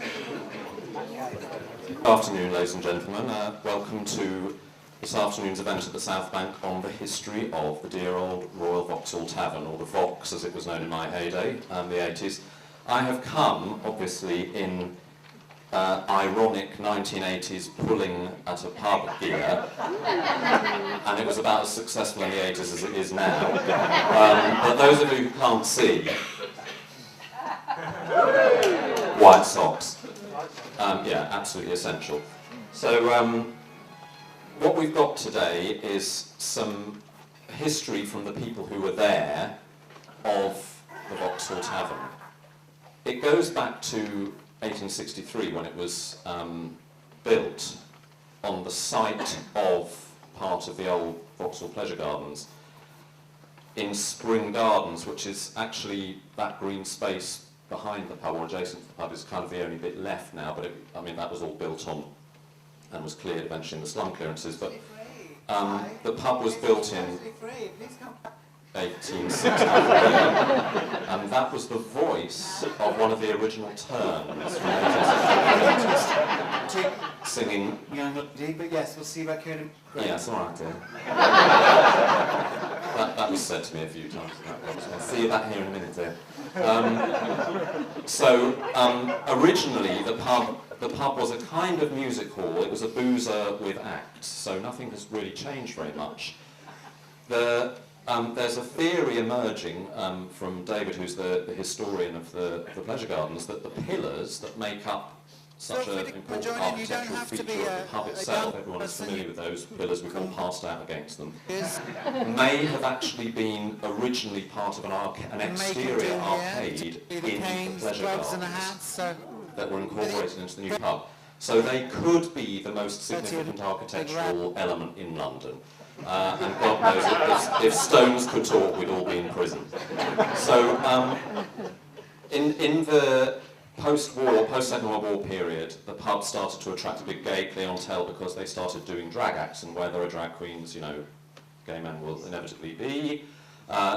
Good afternoon, ladies and gentlemen. Welcome to this afternoon's event at the South Bank on the history of the dear old Royal Vauxhall Tavern, or the Vox as it was known in my heyday, the 80s. I have come, obviously, in ironic 1980s pulling at a pub gear, and it was about as successful in the 80s as it is now. But those of you who can't see, white socks. Yeah, absolutely essential. So what we've got today is some history from the people who were there of the Vauxhall Tavern. It goes back to 1863 when it was built on the site of part of the old Vauxhall Pleasure Gardens in Spring Gardens, which is actually that green space behind the pub, or adjacent to the pub, is kind of the only bit left now, but I mean that was all built on and was cleared eventually in the slum clearances. But the pub was built in 1863, and that was the voice of one of the original terns from 1863, singing. But yes, we'll see if I can. Yes, all right, dear. That was said to me a few times. I'll see you back here in a minute, dear. Originally the pub was a kind of music hall. It was a boozer with acts, so nothing has really changed very much. There's a theory emerging from David, who's the historian of the Pleasure Gardens, that the pillars that make up such an important architectural feature of the pub itself, everyone is familiar with those pillars, we've all passed out against them, may have actually been originally part of an exterior arcade in the Pleasure Gardens that were incorporated into the new pub. So they could be the most significant architectural element in London. And God knows if stones could talk, we'd all be in prison. So in the post-Second World War period, the pub started to attract a big gay clientele because they started doing drag acts, and where there are drag queens, you know, gay men will inevitably be.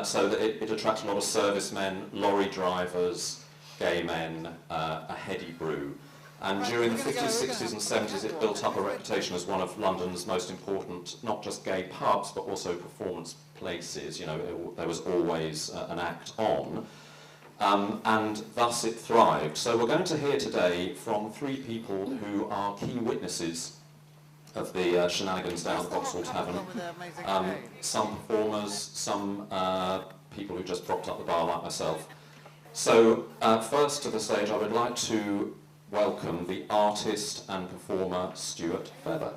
So that it attracted a lot of servicemen, lorry drivers, gay men, a heady brew. And during the 50s, 60s and 70s it built up a reputation as one of London's most important, not just gay pubs, but also performance places. You know, there was always an act on. And thus it thrived. So we're going to hear today from three people who are key witnesses of the shenanigans down at the Vauxhall Tavern. Some performers, some people who just propped up the bar like myself. So first to the stage I would like to welcome the artist and performer Stuart Feather.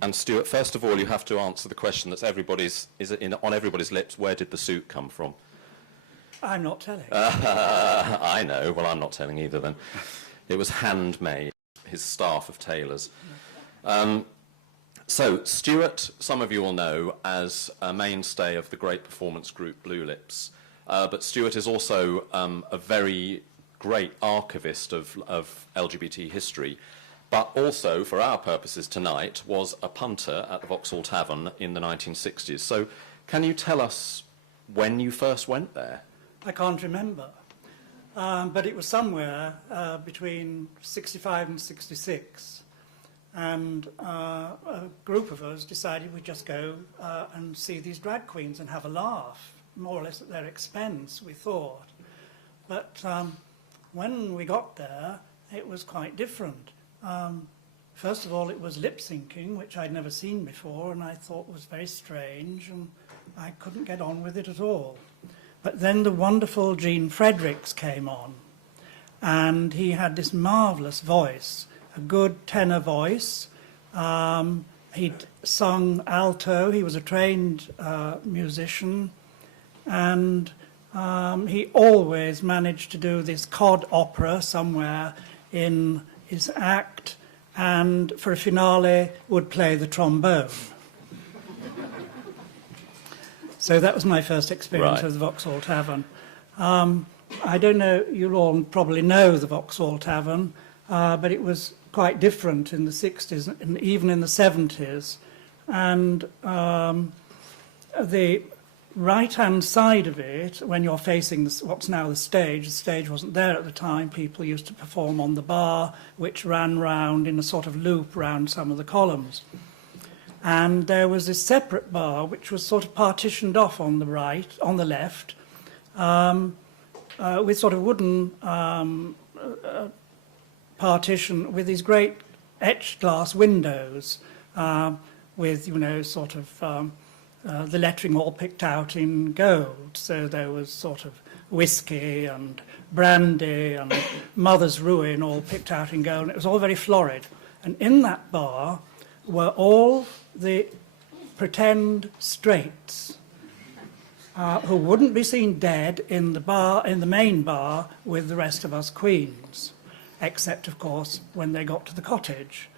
And Stuart, first of all, you have to answer the question that's on everybody's lips: where did the suit come from? I'm not telling. I know. Well, I'm not telling either then. It was handmade. His staff of tailors. So, Stuart, some of you will know as a mainstay of the great performance group Blue Lips, but Stuart is also a very great archivist of LGBT history, but also, for our purposes tonight, was a punter at the Vauxhall Tavern in the 1960s. So, can you tell us when you first went there? I can't remember. But it was somewhere between 65 and 66, and a group of us decided we'd just go and see these drag queens and have a laugh, more or less at their expense, we thought. But when we got there, it was quite different. First of all, it was lip syncing, which I'd never seen before, and I thought was very strange, and I couldn't get on with it at all. But then the wonderful Gene Fredericks came on, and he had this marvellous voice, a good tenor voice. He'd sung alto, he was a trained musician, and he always managed to do this cod opera somewhere in his act, and for a finale would play the trombone. So that was my first experience of the Vauxhall Tavern. I don't know, you'll all probably know the Vauxhall Tavern, but it was quite different in the 60s and even in the 70s. And the right-hand side of it, when you're facing what's now the stage wasn't there at the time. People used to perform on the bar, which ran round in a sort of loop round some of the columns. And there was this separate bar, which was sort of partitioned off on the left, with sort of wooden partition with these great etched glass windows, with, sort of the lettering all picked out in gold. So there was sort of whiskey and brandy and Mother's Ruin all picked out in gold. And it was all very florid. And in that bar were all the pretend straights who wouldn't be seen dead in the main bar with the rest of us queens, except, of course, when they got to the cottage.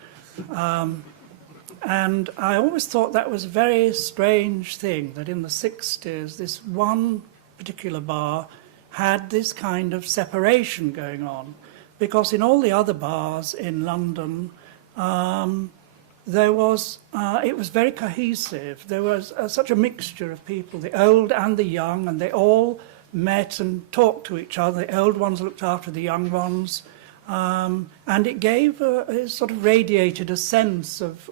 And I always thought that was a very strange thing, that in the 60s, this one particular bar had this kind of separation going on. Because in all the other bars in London, it was very cohesive. There was such a mixture of people, the old and the young, and they all met and talked to each other. The old ones looked after the young ones. And it gave, it sort of radiated a sense of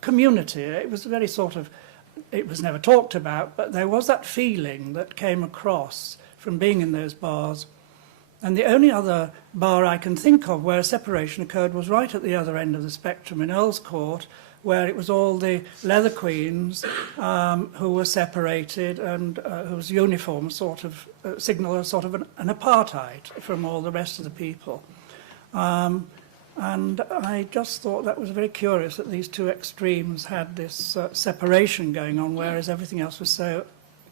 community. It was very sort of, it was never talked about, but there was that feeling that came across from being in those bars. And the only other bar I can think of where a separation occurred was right at the other end of the spectrum in Earl's Court, where it was all the leather queens who were separated and whose uniforms sort of signal a sort of an apartheid from all the rest of the people. And I just thought that was very curious that these two extremes had this separation going on, whereas everything else was so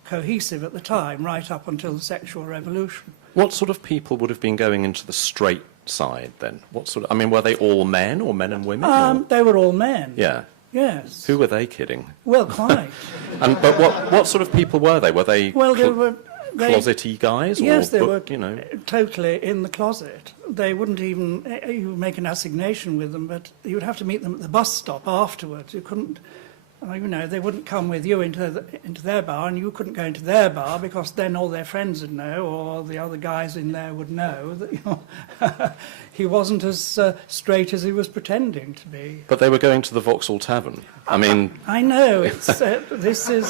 cohesive at the time, right up until the sexual revolution. What sort of people would have been going into the straight side then? What sort of, I mean, were they all men or men and women? They were all men. Yeah. Yes. Who were they kidding? Well, quite. But what sort of people were they? Were they closet-y guys? Yes, or, they were you know, totally in the closet. They wouldn't even, you would make an assignation with them, but you would have to meet them at the bus stop afterwards. You couldn't, they wouldn't come with you into their bar, and you couldn't go into their bar, because then all their friends would know, or the other guys in there would know that he wasn't as straight as he was pretending to be. But they were going to the Vauxhall Tavern. I mean... I know, it's, this is...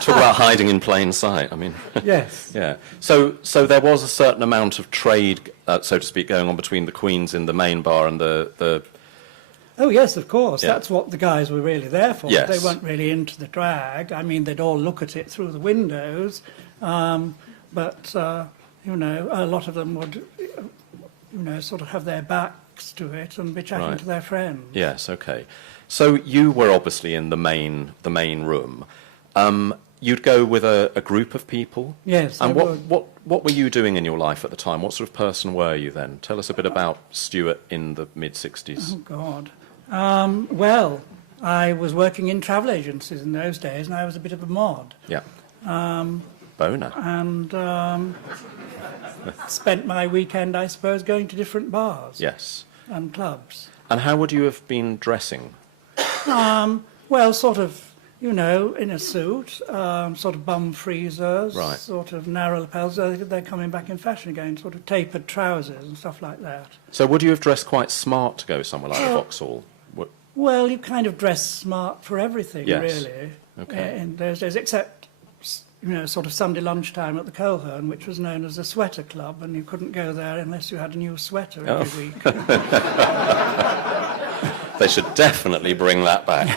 Talk about hiding in plain sight, I mean... Yes. Yeah. So there was a certain amount of trade, so to speak, going on between the queens in the main bar and the Oh, yes, of course. Yeah. That's what the guys were really there for. Yes. They weren't really into the drag. I mean, they'd all look at it through the windows, but a lot of them would, sort of have their backs to it and be chatting to their friends. Yes, okay. So you were obviously in the main room. You'd go with a group of people? Yes, and I would. What were you doing in your life at the time? What sort of person were you then? Tell us a bit about Stuart in the mid-60s. Oh, God. Well, I was working in travel agencies in those days, and I was a bit of a mod. Yeah. Boner. And spent my weekend, I suppose, going to different bars. Yes. And clubs. And how would you have been dressing? Well, sort of, in a suit, sort of bum freezers, Right. sort of narrow lapels. They're coming back in fashion again, sort of tapered trousers and stuff like that. So would you have dressed quite smart to go somewhere like the Vauxhall? Well, you kind of dress smart for everything, Yes. really, Okay. in those days, except, sort of Sunday lunchtime at the Coherne, which was known as the Sweater Club, and you couldn't go there unless you had a new sweater every week. They should definitely bring that back.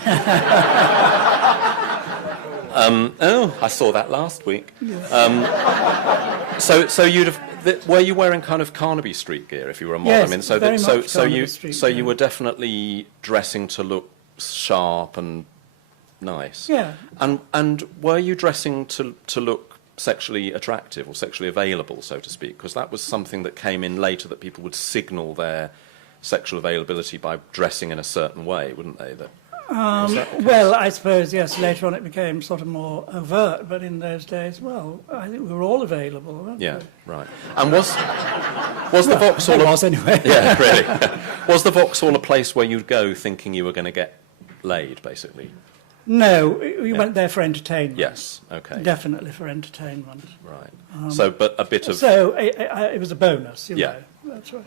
I saw that last week. Yeah. So you'd have... Were you wearing kind of Carnaby Street gear if you were a mod? Yes, I mean, very much Carnaby Street so you gear. were definitely dressing to look sharp and nice. Yeah. And were you dressing to look sexually attractive or sexually available, so to speak? Because that was something that came in later, that people would signal their sexual availability by dressing in a certain way, wouldn't they? Well, I suppose, yes, later on it became sort of more overt, but in those days, well, I think we were all available, weren't Yeah, we? right. And was the Vauxhall... It was anyway. Yeah, really. Was the Vauxhall a place where you'd go thinking you were going to get laid, basically? No, we went there for entertainment. Yes, okay. Definitely for entertainment. Right. So, but a bit of... So it was a bonus, you Yeah. know. That's right.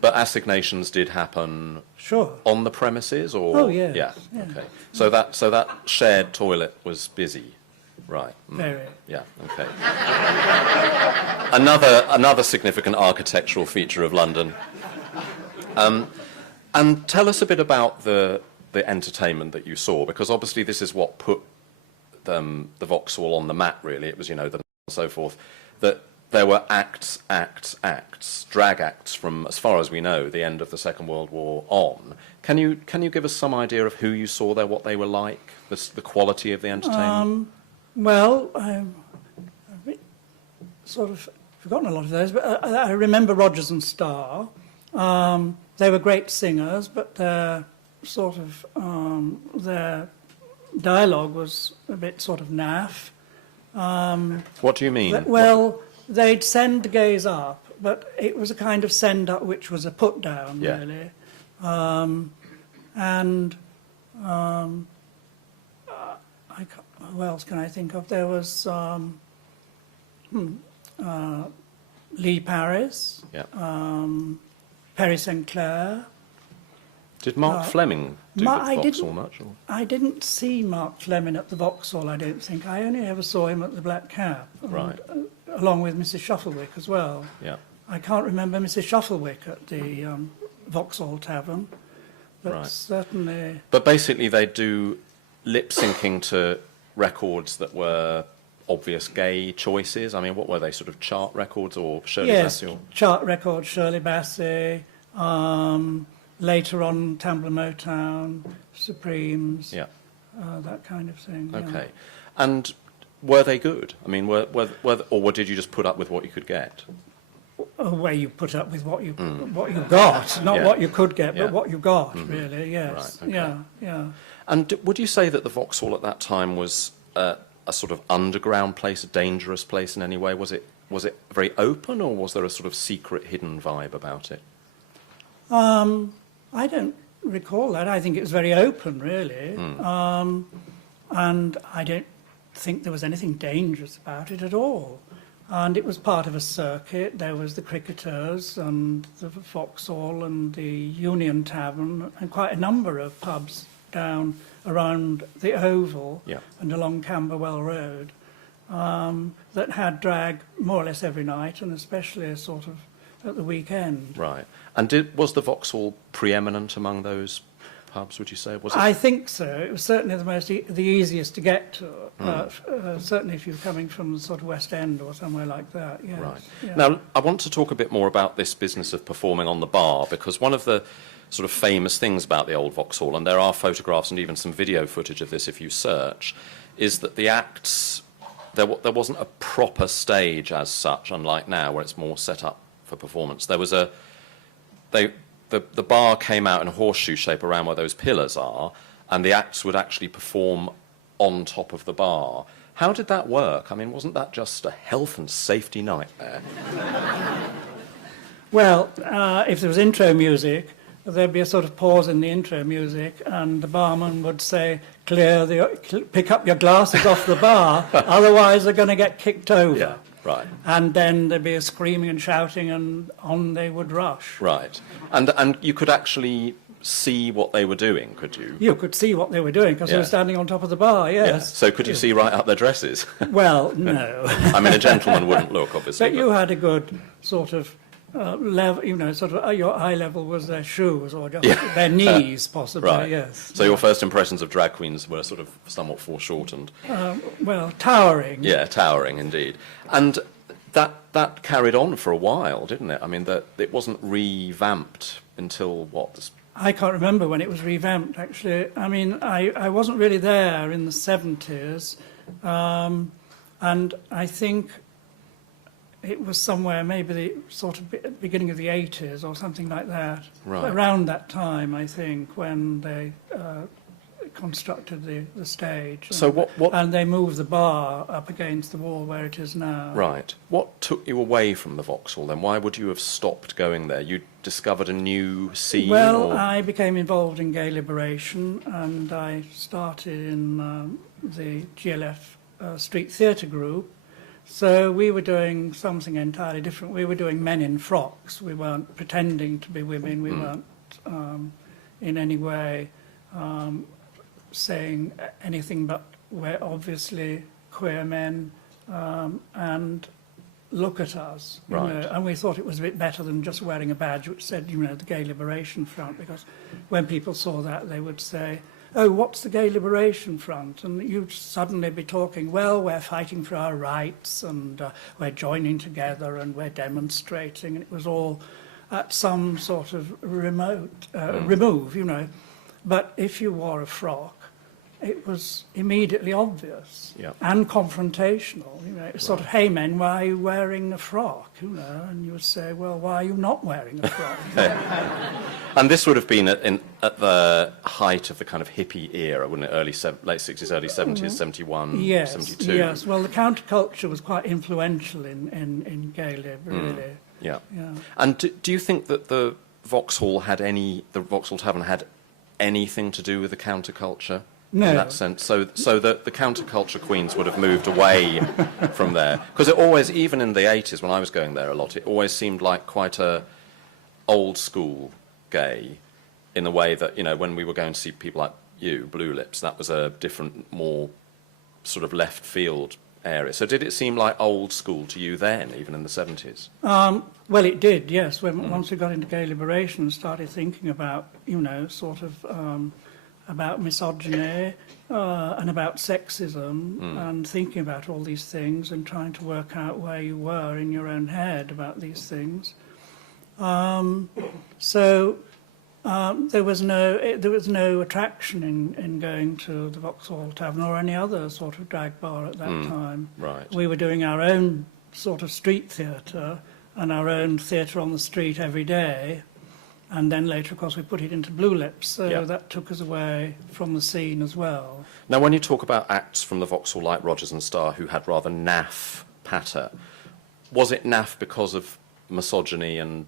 But assignations did happen Sure. on the premises, or... Oh, yes, Yeah, yeah. okay. So that shared toilet was busy. Right. Very. Yeah, okay. Another significant architectural feature of London. And tell us a bit about the entertainment that you saw, because obviously this is what put the Vauxhall on the map, really. It was, you know, and so forth, that there were acts, drag acts from, as far as we know, the end of the Second World War on. Can you give us some idea of who you saw there, what they were like, the quality of the entertainment? Well, I've sort of forgotten a lot of those, but I remember Rodgers and Starr. They were great singers, but their sort of their dialogue was a bit sort of naff. What do you mean? Well, they'd send the gays up, but it was a kind of send up which was a put down, Yeah. really. Who else can I think of? There was Lee Paris, Yeah. Perry St. Clair. Did Mark Fleming do the Vauxhall much? Or? I didn't see Mark Fleming at the Vauxhall, I don't think. I only ever saw him at the Black Cap. And, Right. along with Mrs. Shufflewick as well. Yeah. I can't remember Mrs. Shufflewick at the Vauxhall Tavern, but Right. certainly... But basically they do lip syncing to records that were obvious gay choices. I mean, what were they, sort of chart records or Shirley Yes, Bassey? Or... chart record, Shirley Bassey, later on Tambla Motown, Supremes, Yeah. that kind of thing. yeah. Okay. And were they good? I mean, or did you just put up with what you could get? Where you put up with what you got, not Yeah. what you could get, Yeah. but what you got, really, yes. Right, okay. Yeah, yeah. And would you say that the Vauxhall at that time was a sort of underground place, a dangerous place in any way? Was it very open, or was there a sort of secret, hidden vibe about it? I don't recall that. I think it was very open, really. And I don't think there was anything dangerous about it at all. And it was part of a circuit. There was the Cricketers and the Vauxhall and the Union Tavern and quite a number of pubs down around the Oval Yeah. and along Camberwell Road that had drag more or less every night, and especially sort of at the weekend. Right. And was the Vauxhall preeminent among those pubs, would you say? Was it? I think so. It was certainly the easiest to get to. Certainly if you're coming from the sort of West End or somewhere like that. Yes. Right. Yeah. Now, I want to talk a bit more about this business of performing on the bar, because one of the sort of famous things about the old Vauxhall, and there are photographs and even some video footage of this if you search, is that the acts, there wasn't a proper stage as such, unlike now where it's more set up for performance. There was the bar came out in a horseshoe shape around where those pillars are, and the acts would actually perform on top of the bar. How did that work? I mean, wasn't that just a health and safety nightmare? Well, if there was intro music, there'd be a sort of pause in the intro music, and the barman would say, pick up your glasses off the bar, otherwise they're going to get kicked over. Yeah, right. And then there'd be a screaming and shouting, and on they would rush. Right. And you could actually see what they were doing, could you? You could see what they were doing, because they Yeah. were standing on top of the bar, yes. So could you see right up their dresses? Well, no. I mean, a gentleman wouldn't look, obviously. But you had a good sort of level, you know, sort of your eye level was their shoes or just their knees, possibly, Right. yes. So your first impressions of drag queens were sort of somewhat foreshortened. Well, towering. Yeah, towering indeed. And that carried on for a while, didn't it? I mean, it wasn't revamped until what? I can't remember when it was revamped, actually. I mean, I wasn't really there in the 70s, and I think it was somewhere, maybe the sort of beginning of the 80s or something like that. Right. Around that time, I think, when they constructed the stage. So what? And they moved the bar up against the wall where it is now. Right. What took you away from the Vauxhall then? Why would you have stopped going there? You discovered a new scene? Well, or? I became involved in gay liberation, and I started in the GLF Street Theatre group. So we were doing something entirely different. We were doing men in frocks. We weren't pretending to be women. We weren't in any way saying anything but we're obviously queer men and look at us. You Right. know, and we thought it was a bit better than just wearing a badge which said, you know, the Gay Liberation Front, because when people saw that they would say, oh, what's the Gay Liberation Front? And you'd suddenly be talking, well, we're fighting for our rights and we're joining together and we're demonstrating. And it was all at some sort of remote remove, you know. But if you wore a frock, it was immediately obvious and confrontational. You know, it was sort of, hey men, why are you wearing a frock? You know, and you would say, well, why are you not wearing a frock? And this would have been at the height of the kind of hippie era, wouldn't it? Late 60s, early 70s, 71, Yes, 72. yes. Well, the counterculture was quite influential in gay lib, really. Yeah. Yeah. And do you think that the Vauxhall Tavern had anything to do with the counterculture? No. In that sense, so that the counterculture queens would have moved away from there, because it always, even in the 80s when I was going there a lot, it always seemed like quite a old school gay, in the way that, you know, when we were going to see people like you, Blue Lips, that was a different, more sort of left field area. So did it seem like old school to you then, even in the 70s? Well, it did, yes. Once we got into gay liberation and started thinking about, you know, sort of about misogyny and about sexism and thinking about all these things and trying to work out where you were in your own head about these things. So there was no attraction in going to the Vauxhall Tavern or any other sort of drag bar at that time. Right. We were doing our own sort of street theatre and our own theatre on the street every day. And then later, of course, we put it into Blue Lips, so that took us away from the scene as well. Now, when you talk about acts from the Vauxhall like Rogers and Starr who had rather naff patter, was it naff because of misogyny and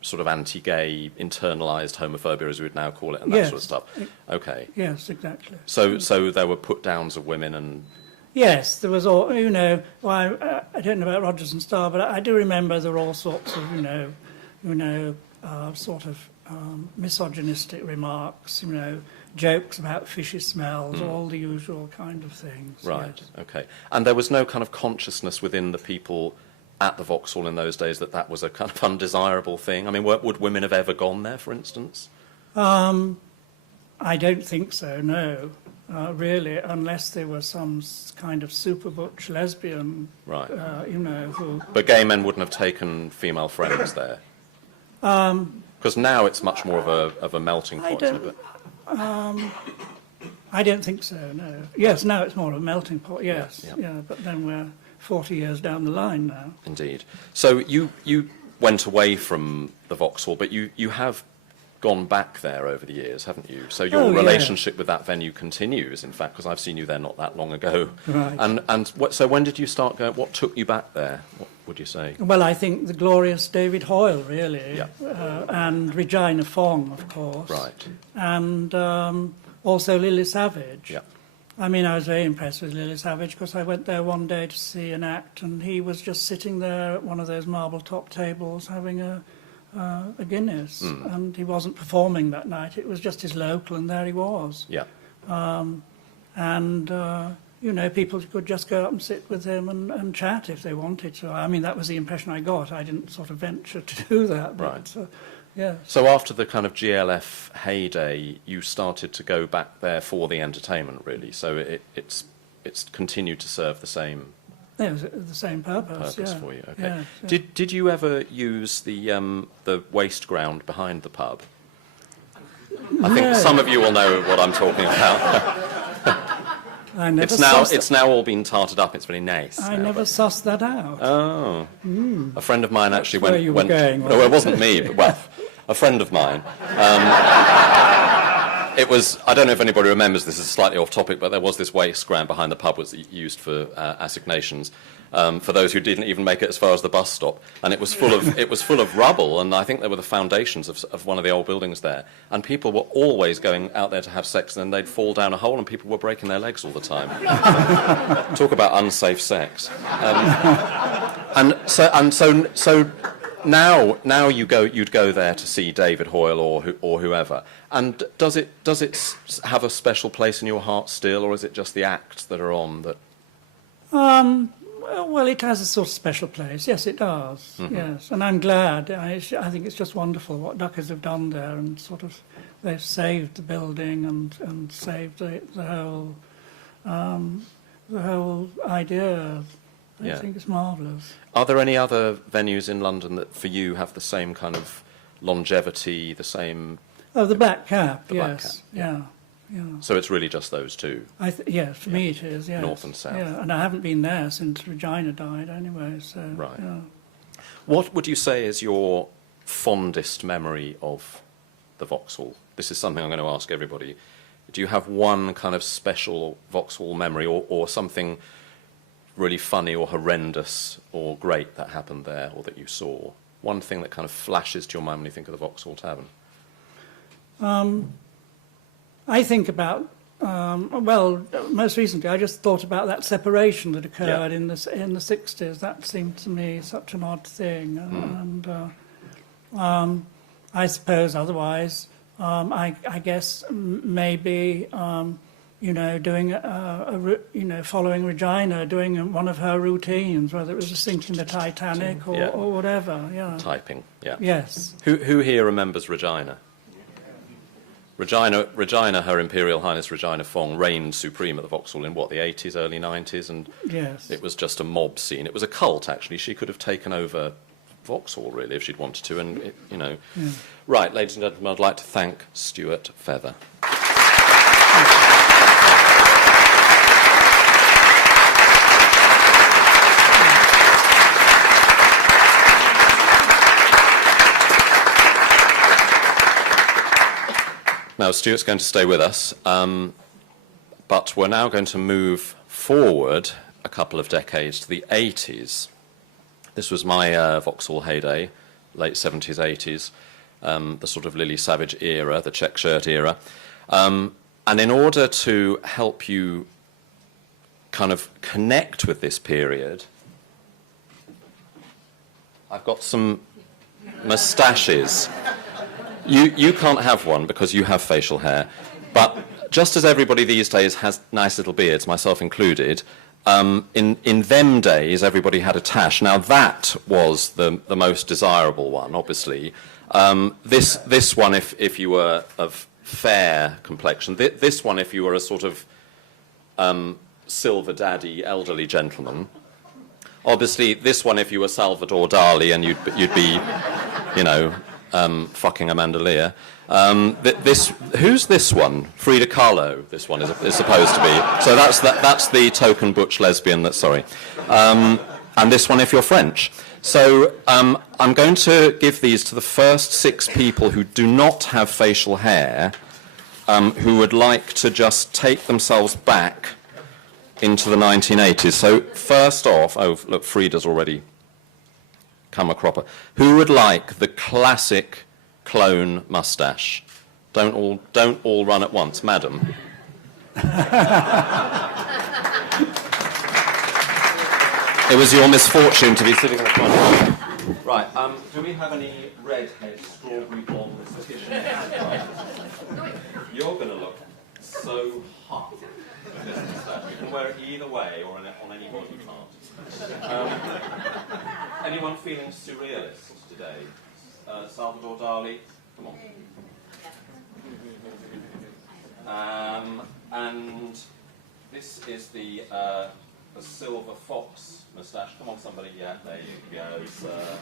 sort of anti-gay, internalised homophobia, as we would now call it, and that sort of stuff? Okay. Yes, exactly. So there were put-downs of women and... Yes, there was all, you know, well, I don't know about Rogers and Starr, but I do remember there were all sorts of, sort of misogynistic remarks, you know, jokes about fishy smells, all the usual kind of things. Right, yes. okay. And there was no kind of consciousness within the people at the Vauxhall in those days that that was a kind of undesirable thing? I mean, would women have ever gone there, for instance? I don't think so, no, really, unless there was some kind of super butch lesbian, Right. you know, who... But gay men wouldn't have taken female friends there? Because now it's much more of a melting pot, isn't it? I don't think so, no. Yes, now it's more of a melting pot, yes. Yeah. But then we're 40 years down the line now. Indeed. So you went away from the Vauxhall, but you have gone back there over the years, haven't you? So your relationship with that venue continues, in fact, because I've seen you there not that long ago. Right. So when did you start going? What took you back there? What would you say? Well, I think the glorious David Hoyle, really, Yeah. and Regina Fong, of course. Right. And also Lily Savage. Yeah. I mean, I was very impressed with Lily Savage because I went there one day to see an act and he was just sitting there at one of those marble top tables having a Guinness, and he wasn't performing that night. It was just his local, and there he was. Yeah. You know, people could just go up and sit with him and chat if they wanted to. I mean, that was the impression I got. I didn't sort of venture to do that. But, Right. yeah. So after the kind of GLF heyday, you started to go back there for the entertainment, really. So it's continued to serve the same It was the same purpose. Yeah. for you. Okay. Yeah, yeah. Did you ever use the waste ground behind the pub? I think some of you will know what I'm talking about. I never It's now all been tarted up. It's very nice. I never sussed that out. Oh. A friend of mine actually where you were going, no, it wasn't me, but well, a friend of mine it was, I don't know if anybody remembers, this is slightly off topic, but there was this waste ground behind the pub was used for assignations. For those who didn't even make it as far as the bus stop, and it was full of rubble, and I think there were the foundations of one of the old buildings there, and people were always going out there to have sex, and then they'd fall down a hole, and people were breaking their legs all the time. Talk about unsafe sex. So now you'd go there to see David Hoyle or whoever, and does it have a special place in your heart still, or is it just the acts that are on that? Well, it has a sort of special place. Yes, it does. Mm-hmm. Yes, and I'm glad. I think it's just wonderful what Duckies have done there, and sort of they've saved the building and saved the whole idea. I think it's marvellous. Are there any other venues in London that, for you, have the same kind of longevity, the same? Oh, the Black Cap. The yes. Black Cap, yeah. Yeah. So it's really just those two? Yes, for me it is, yes. North and South. Yeah, and I haven't been there since Regina died anyway, so... Right. Yeah. What would you say is your fondest memory of the Vauxhall? This is something I'm going to ask everybody. Do you have one kind of special Vauxhall memory or something really funny or horrendous or great that happened there or that you saw? One thing that kind of flashes to your mind when you think of the Vauxhall Tavern? I think about, most recently I just thought about that separation that occurred in the 60s. That seemed to me such an odd thing. And I suppose otherwise, I guess maybe, doing following Regina, doing one of her routines, whether it was a sinking the Titanic or whatever. Yeah. Typing, yeah. Yes. Who here remembers Regina? Regina, Her Imperial Highness Regina Fong, reigned supreme at the Vauxhall in, the 80s, early 90s, and yes. It was just a mob scene. It was a cult, actually. She could have taken over Vauxhall, really, if she'd wanted to, and, Yeah. Right, ladies and gentlemen, I'd like to thank Stuart Feather. Now, Stuart's going to stay with us, but we're now going to move forward a couple of decades to the 80s. This was my Vauxhall heyday, late 70s, 80s, the sort of Lily Savage era, the check shirt era. And in order to help you kind of connect with this period, I've got some moustaches. You can't have one because you have facial hair, but just as everybody these days has nice little beards, myself included, in them days everybody had a tash. Now that was the most desirable one, obviously. This one if you were of fair complexion. This one if you were a sort of silver daddy elderly gentleman. Obviously this one if you were Salvador Dali and you'd be, fucking Amanda Lear. Who's this one? Frida Kahlo. This one is supposed to be. So that's the token butch lesbian. And this one if you're French. So I'm going to give these to the first 6 people who do not have facial hair, who would like to just take themselves back into the 1980s. So first off, look, Frida's already come a cropper. Who would like the classic clone moustache? Don't all run at once, madam. It was your misfortune to be sitting in the front. Right. Do we have any redhead strawberry blonde sufficient? You're going to look so hot. You can wear it either way or on any body part. Anyone feeling surrealist today? Salvador Dali, come on. And this is the silver fox moustache. Come on, somebody. Yeah, there you go, sir.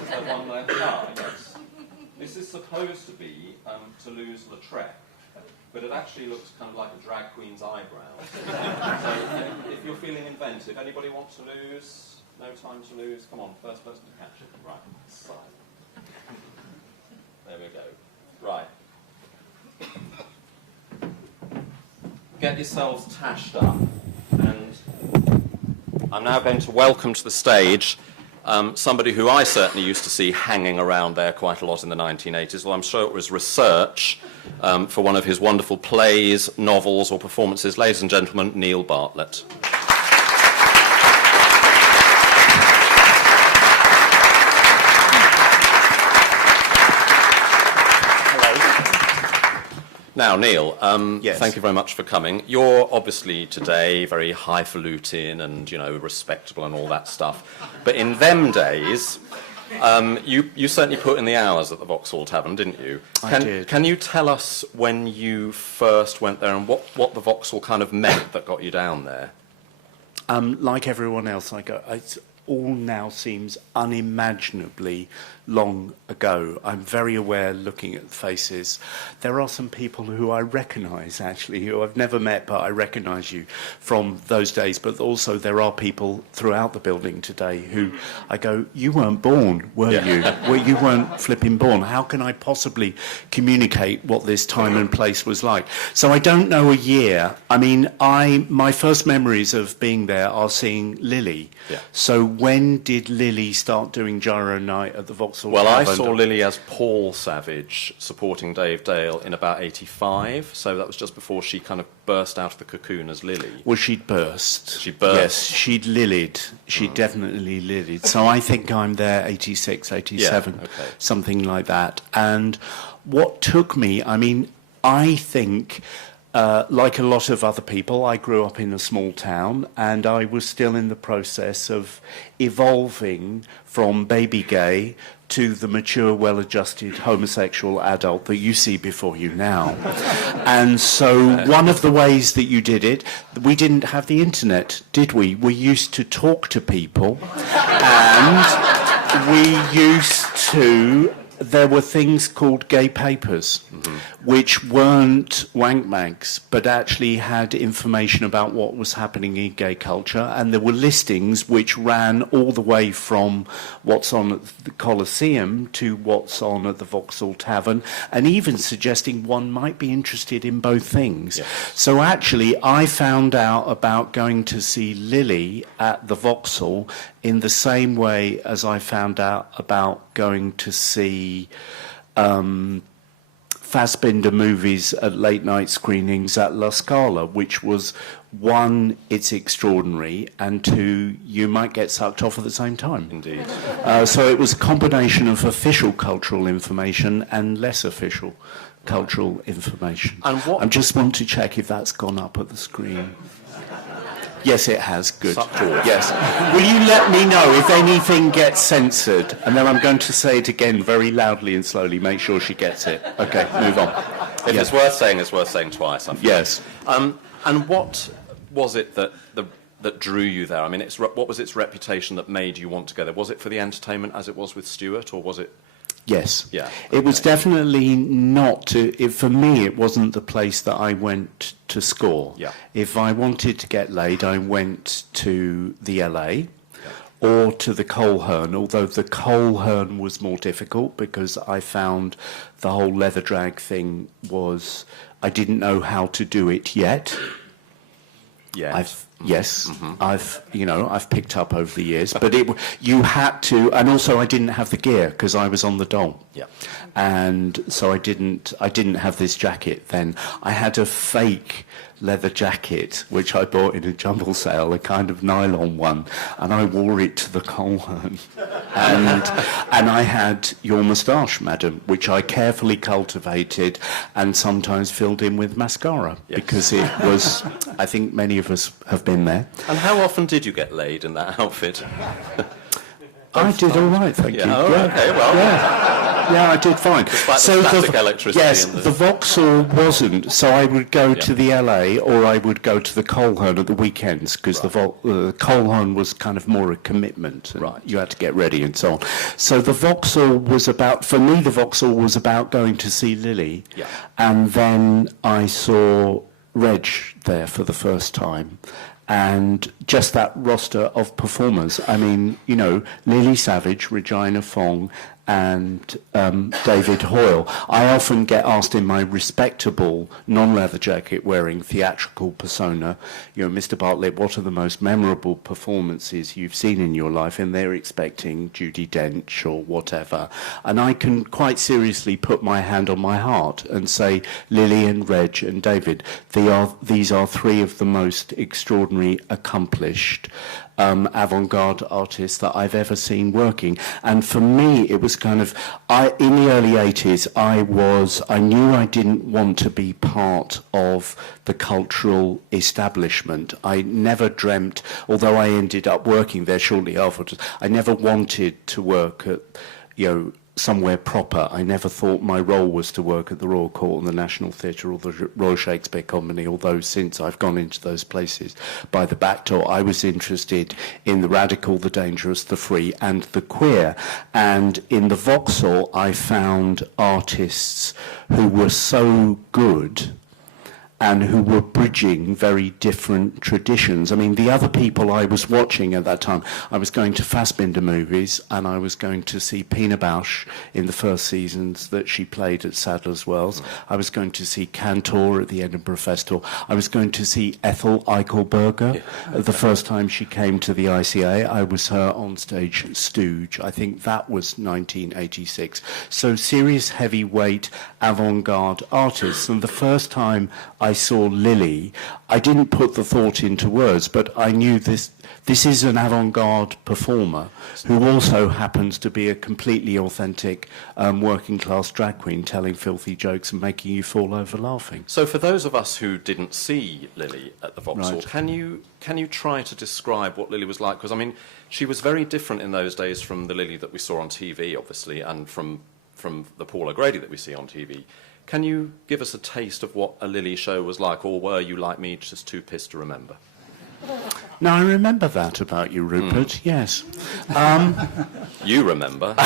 Is there one left? Ah, yes. This is supposed to be Toulouse-Lautrec, but it actually looks kind of like a drag queen's eyebrows. So if you're feeling inventive, anybody want to lose? No time to lose. Come on, first person to catch it. Right, side. There we go. Right. get yourselves tashed up, and I'm now going to welcome to the stage somebody who I certainly used to see hanging around there quite a lot in the 1980s. Well, I'm sure it was research for one of his wonderful plays, novels, or performances. Ladies and gentlemen, Neil Bartlett. Now, Neil, Yes. thank you very much for coming. You're obviously today very highfalutin and, respectable and all that stuff. But in them days, you certainly put in the hours at the Vauxhall Tavern, didn't you? I did. Can you tell us when you first went there and what the Vauxhall kind of meant that got you down there? Like everyone else, it all now seems unimaginably long ago. I'm very aware, looking at the faces, there are some people who I recognise, actually, who I've never met, but I recognise you from those days. But also there are people throughout the building today who I go, you weren't born, were you? Well, you weren't flipping born. How can I possibly communicate what this time and place was like? So I don't know a year. I mean, my first memories of being there are seeing Lily. Yeah. So when did Lily start doing Gyro Night at the Vauxhall Well, I Tavern? saw Lily as Paul Savage supporting Dave Dale in about 85, so that was just before she kind of burst out of the cocoon as Lily. Well, she'd burst. She burst. Yes, she'd lilied. She'd definitely lilied. So I think I'm there 86, 87, Yeah, okay. something like that. And what took me, I mean, I think... like a lot of other people, I grew up in a small town, and I was still in the process of evolving from baby gay to the mature, well-adjusted homosexual adult that you see before you now. And so one of the ways that you did it, we didn't have the internet, did we? We used to talk to people, and we used to... There were things called gay papers, which weren't wank mags, but actually had information about what was happening in gay culture. And there were listings which ran all the way from what's on at the Colosseum to what's on at the Vauxhall Tavern, and even suggesting one might be interested in both things. Yes. So actually, I found out about going to see Lily at the Vauxhall in the same way as I found out about going to see Fassbinder movies at late night screenings at La Scala, which was, one, it's extraordinary, and two, you might get sucked off at the same time. Indeed. So it was a combination of official cultural information and less official cultural information. And what- I just want to check if that's gone up at the screen. Yes, it has. Good. Suck George. Yes. Will you let me know if anything gets censored? And then I'm going to say it again very loudly and slowly. Make sure she gets it. Okay, move on. If it's worth saying twice, I think. Yes. And what was it that drew you there? I mean, what was its reputation that made you want to go there? Was it for the entertainment as it was with Stuart, or was it... Yes. Yeah. It was definitely not for me, it wasn't the place that I went to score. Yeah. If I wanted to get laid, I went to the LA or to the Coleherne, although the Coleherne was more difficult because I found the whole leather drag thing was, I didn't know how to do it yet. Yes. I've picked up over the years, but you had to, and also I didn't have the gear because I was on the dole. Yeah. And so I didn't have this jacket then. I had a fake leather jacket, which I bought in a jumble sale, a kind of nylon one, and I wore it to the Coleherne. And I had Your Moustache, Madam, which I carefully cultivated and sometimes filled in with mascara, Yes. because it was, I think many of us have been there. And how often did you get laid in that outfit? I did all right, thank you. Oh, okay, well. Yeah, I did fine. Despite the static electricity yes, and the- the Vauxhall wasn't. So I would go to the LA or I would go to the Coleherne at the weekends because the Coleherne was kind of more a commitment. And you had to get ready and so on. So the Vauxhall was about, for me, the Vauxhall was about going to see Lily. Yeah. And then I saw Reg there for the first time. And just that roster of performers. I mean, Lily Savage, Regina Fong, and David Hoyle. I often get asked in my respectable, non-leather jacket wearing theatrical persona, Mr. Bartlett, what are the most memorable performances you've seen in your life? And they're expecting Judi Dench or whatever. And I can quite seriously put my hand on my heart and say, Lily and Reg and David, these are three of the most extraordinary, accomplished avant-garde artists that I've ever seen working. And for me, it was kind of, in the early 80s, I knew I didn't want to be part of the cultural establishment. I never dreamt, although I ended up working there shortly afterwards, I never wanted to work at, somewhere proper. I never thought my role was to work at the Royal Court or the National Theatre or the Royal Shakespeare Company, although since I've gone into those places by the back door, I was interested in the radical, the dangerous, the free, and the queer. And in the Vauxhall, I found artists who were so good and who were bridging very different traditions. I mean, the other people I was watching at that time, I was going to Fassbinder movies, and I was going to see Pina Bausch in the first seasons that she played at Sadler's Wells. I was going to see Cantor at the Edinburgh Festival. I was going to see Ethel Eichelberger the first time she came to the ICA. I was her onstage stooge. I think that was 1986. So serious heavyweight avant-garde artists. And the first time I saw Lily, I didn't put the thought into words, but I knew this is an avant-garde performer who also happens to be a completely authentic working-class drag queen telling filthy jokes and making you fall over laughing. So for those of us who didn't see Lily at the Vauxhall, Right. can you try to describe what Lily was like? Because, I mean, she was very different in those days from the Lily that we saw on TV, obviously, and from the Paul O'Grady that we see on TV. Can you give us a taste of what a Lily show was like, or were you, like me, just too pissed to remember? Now, I remember that about you, Rupert, yes. You remember.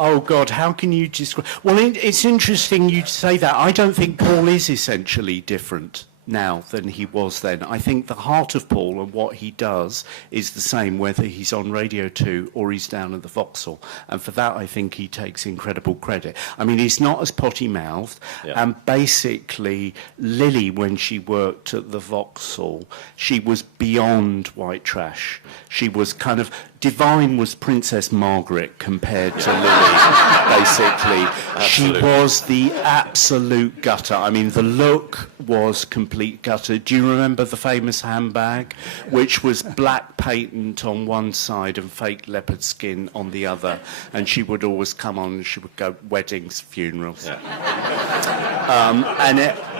Oh, God, how can you describe... Well, it's interesting you say that. I don't think Paul is essentially different now than he was then. I think the heart of Paul and what he does is the same whether he's on Radio 2 or he's down at the Vauxhall. And for that, I think he takes incredible credit. I mean, he's not as potty-mouthed. Yeah. And basically, Lily, when she worked at the Vauxhall, she was beyond white trash. She was kind of... Divine was Princess Margaret compared to Lily, basically. Absolutely. She was the absolute gutter. I mean, the look was complete gutter. Do you remember the famous handbag, which was black patent on one side and fake leopard skin on the other? And she would always come on and she would go weddings, funerals. Yeah.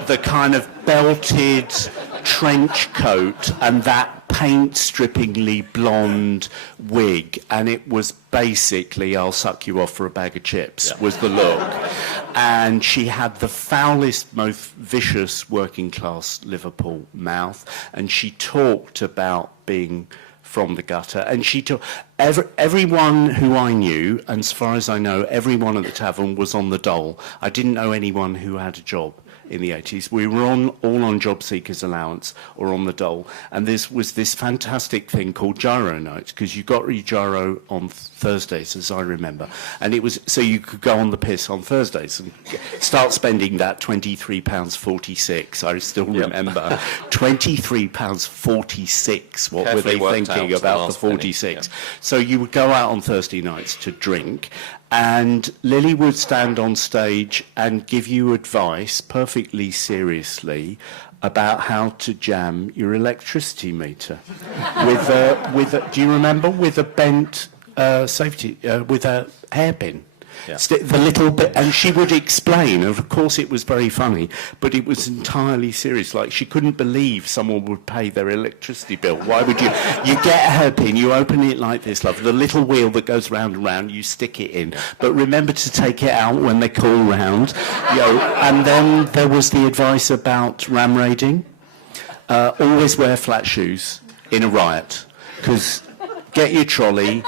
The kind of belted trench coat and that paint-strippingly blonde wig, and it was basically, I'll suck you off for a bag of chips, was the look. And she had the foulest, most vicious working-class Liverpool mouth, and she talked about being from the gutter, and she talked... Everyone who I knew, and as far as I know, everyone at the tavern was on the dole. I didn't know anyone who had a job in the 80s. We were all on job seekers allowance or on the dole, and this was this fantastic thing called gyro nights, because you got your gyro on Thursdays, as I remember, and it was so you could go on the piss on Thursdays and start spending that £23.46. I still remember £23.46. What were they thinking about the 46? So you would go out on Thursday nights to drink, and Lily would stand on stage and give you advice perfectly seriously about how to jam your electricity meter with a, do you remember, with a bent safety, with a hairpin. Yeah. The little bit, and she would explain, and of course it was very funny, but it was entirely serious. Like, she couldn't believe someone would pay their electricity bill. Why would you? You get a hairpin, you open it like this, love, the little wheel that goes round and round, you stick it in. But remember to take it out when they call round. And then there was the advice about ram raiding. Always wear flat shoes in a riot, because get your trolley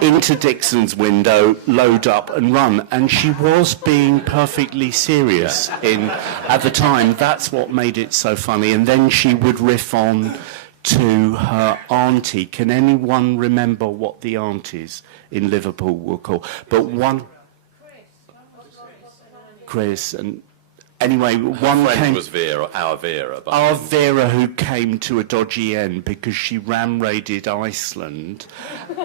into Dixon's window, load up and run. And she was being perfectly serious at the time. That's what made it so funny. And then she would riff on to her auntie. Can anyone remember what the aunties in Liverpool were called? But one... Chris, and anyway, one friend came... was Vera, our Vera. But our Vera, who came to a dodgy end because she ram-raided Iceland,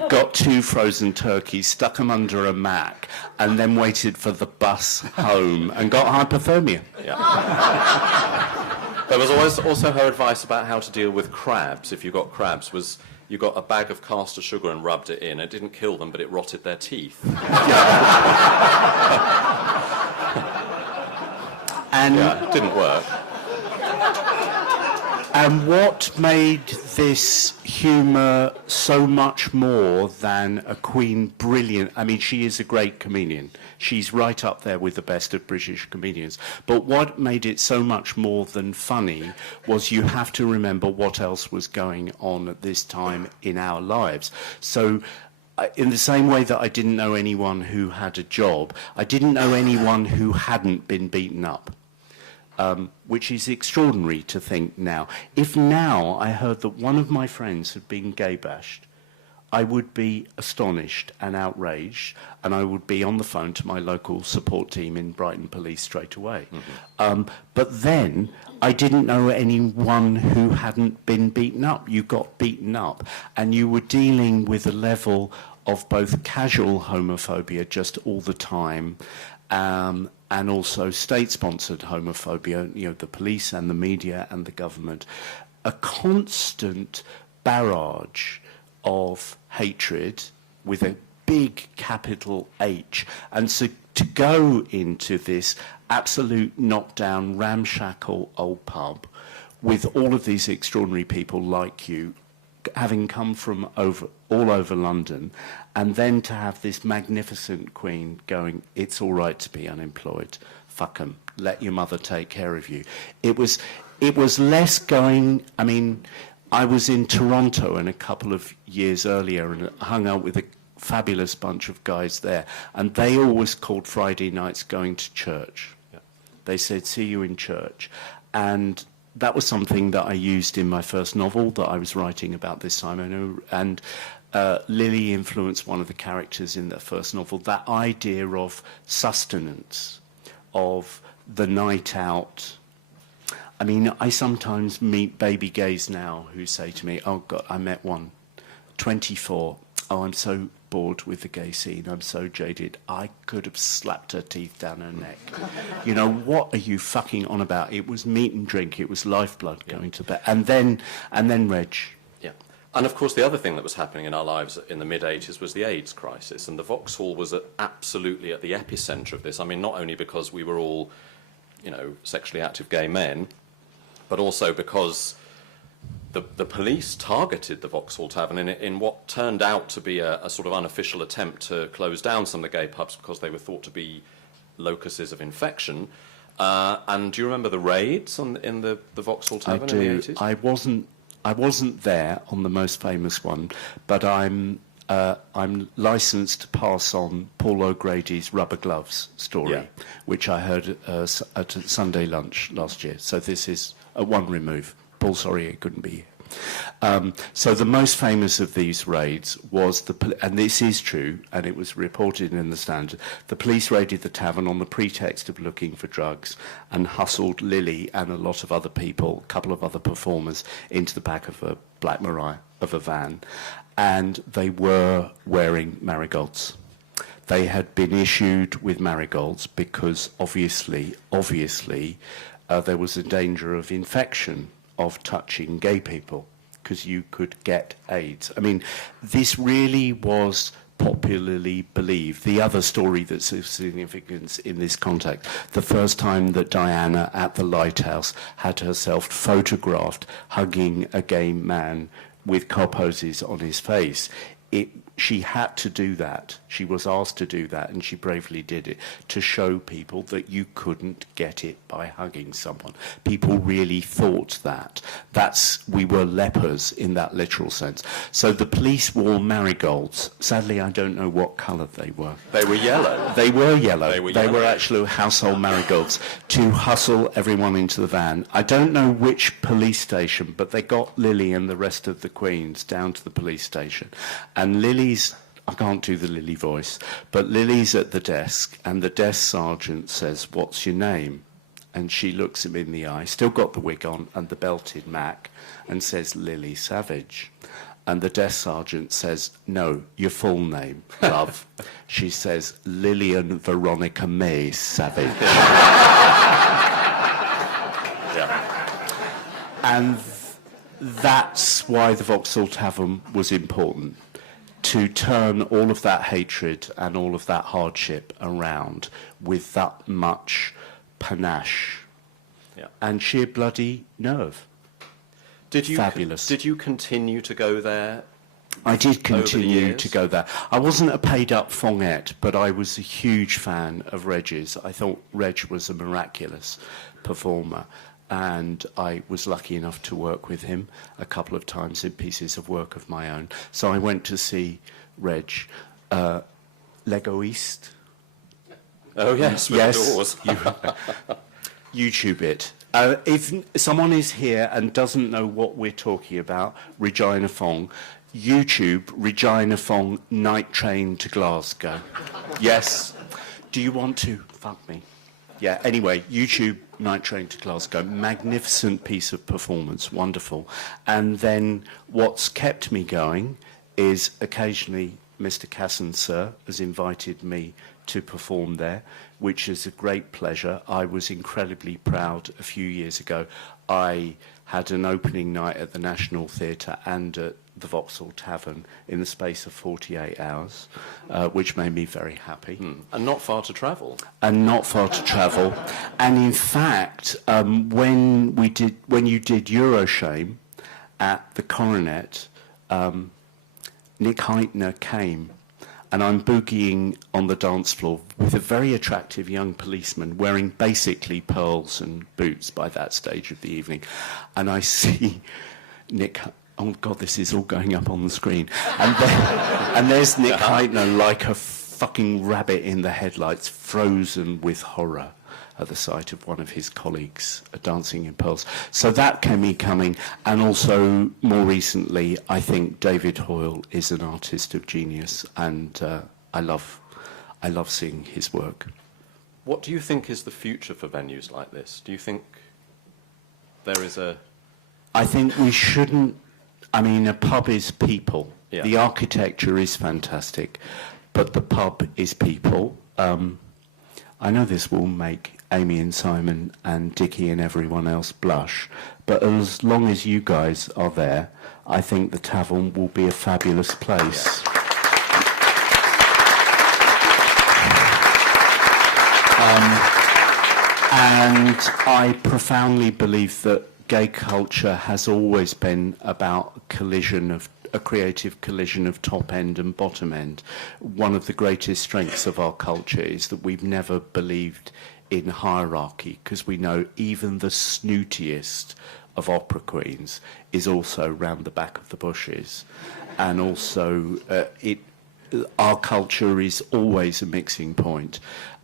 got 2 frozen turkeys, stuck them under a Mac, and then waited for the bus home and got hypothermia. Yeah. There was always also her advice about how to deal with crabs. If you got crabs, was you got a bag of caster sugar and rubbed it in. It didn't kill them, but it rotted their teeth. And yeah, it didn't work. And what made this humour so much more than a Queen brilliant... I mean, she is a great comedian. She's right up there with the best of British comedians. But what made it so much more than funny was you have to remember what else was going on at this time in our lives. So... in the same way that I didn't know anyone who had a job, I didn't know anyone who hadn't been beaten up. Which is extraordinary to think now. If now I heard that one of my friends had been gay bashed, I would be astonished and outraged, and I would be on the phone to my local support team in Brighton Police straight away. Mm-hmm. But then I didn't know anyone who hadn't been beaten up. You got beaten up, and you were dealing with a level of both casual homophobia just all the time, and also state-sponsored homophobia, you know, the police and the media and the government, a constant barrage of hatred with a big capital H. And so to go into this absolute knockdown, ramshackle old pub with all of these extraordinary people like you, having come from all over London, and then to have this magnificent Queen going, it's all right to be unemployed, fuck 'em, let your mother take care of you. It was less going, I mean, I was in Toronto and a couple of years earlier and hung out with a fabulous bunch of guys there, and they always called Friday nights going to church. Yeah. They said, see you in church. And that was something that I used in my first novel that I was writing about this time. And Lily influenced one of the characters in that first novel, that idea of sustenance, of the night out. I mean, I sometimes meet baby gays now who say to me, oh, God, I met one, 24. Oh, I'm so bored with the gay scene. I'm so jaded. I could have slapped her teeth down her neck. You know, what are you fucking on about? It was meat and drink. It was lifeblood going to bed. And then Reg. Yeah. And, of course, the other thing that was happening in our lives in the mid-'80s was the AIDS crisis. And the Vauxhall was absolutely at the epicentre of this. I mean, not only because we were all, you know, sexually active gay men, but also because the police targeted the Vauxhall Tavern in what turned out to be a sort of unofficial attempt to close down some of the gay pubs because they were thought to be locuses of infection. And do you remember the raids in the Vauxhall Tavern in the 80s? I wasn't there on the most famous one, but I'm licensed to pass on Paul O'Grady's rubber gloves story, which I heard at Sunday lunch last year. So this is one remove. Paul, sorry, it couldn't be here. So the most famous of these raids was and this is true, and it was reported in the Standard. The police raided the tavern on the pretext of looking for drugs and hustled Lily and a lot of other people, a couple of other performers, into the back of a Black Maria of a van, and they were wearing marigolds. They had been issued with marigolds because obviously, there was a danger of infection of touching gay people, because you could get AIDS. I mean, this really was popularly believed. The other story that's of significance in this context, the first time that Diana at the Lighthouse had herself photographed hugging a gay man with cop hoses on his face, it she had to do that. She was asked to do that, and she bravely did it to show people that you couldn't get it by hugging someone. People really thought that. We were lepers in that literal sense. So the police wore marigolds. Sadly, I don't know what colour they were. They were yellow. They were yellow. They were actually household marigolds to hustle everyone into the van. I don't know which police station, but they got Lily and the rest of the Queens down to the police station. And Lily's, I can't do the Lily voice, but Lily's at the desk, and the desk sergeant says, "What's your name?" And she looks him in the eye, still got the wig on and the belted Mac, and says, "Lily Savage." And the desk sergeant says, "No, your full name, love." She says, "Lillian Veronica May Savage." And that's why the Vauxhall Tavern was important, to turn all of that hatred and all of that hardship around with that much panache and sheer bloody nerve. Fabulous. Did you continue to go there? I did continue to go there. I wasn't a paid-up fongette, but I was a huge fan of Reg's. I thought Reg was a miraculous performer, and I was lucky enough to work with him a couple of times in pieces of work of my own. So I went to see Reg. L'Egoiste. Oh, yes, with the doors. YouTube it. If someone is here and doesn't know what we're talking about, Regina Fong, YouTube Regina Fong Night Train to Glasgow. Yes. Do you want to? Fuck me. Yeah, anyway, YouTube Night Train to Glasgow. Magnificent piece of performance. Wonderful. And then what's kept me going is occasionally Mr. Casson, sir, has invited me to perform there, which is a great pleasure. I was incredibly proud a few years ago. I had an opening night at the National Theatre and at the Vauxhall Tavern in the space of 48 hours, which made me very happy. And not far to travel. And not far to travel. And in fact, when you did Euroshame at the Coronet, Nick Heitner came, and I'm boogieing on the dance floor with a very attractive young policeman wearing basically pearls and boots by that stage of the evening. And I see Nick, oh God, this is all going up on the screen. And there's Nick Heitner like a fucking rabbit in the headlights, frozen with horror at the sight of one of his colleagues dancing in pearls. So that kept me coming. And also, more recently, I think David Hoyle is an artist of genius, and I love seeing his work. What do you think is the future for venues like this? Do you think there is a... I think we shouldn't... I mean, a pub is people. Yeah. The architecture is fantastic, but the pub is people. I know this will make Amy and Simon and Duckie and everyone else blush, but as long as you guys are there, I think the tavern will be a fabulous place. And I profoundly believe that gay culture has always been about a creative collision of top end and bottom end. One of the greatest strengths of our culture is that we've never believed in hierarchy, because we know even the snootiest of opera queens is also round the back of the bushes. And also our culture is always a mixing point.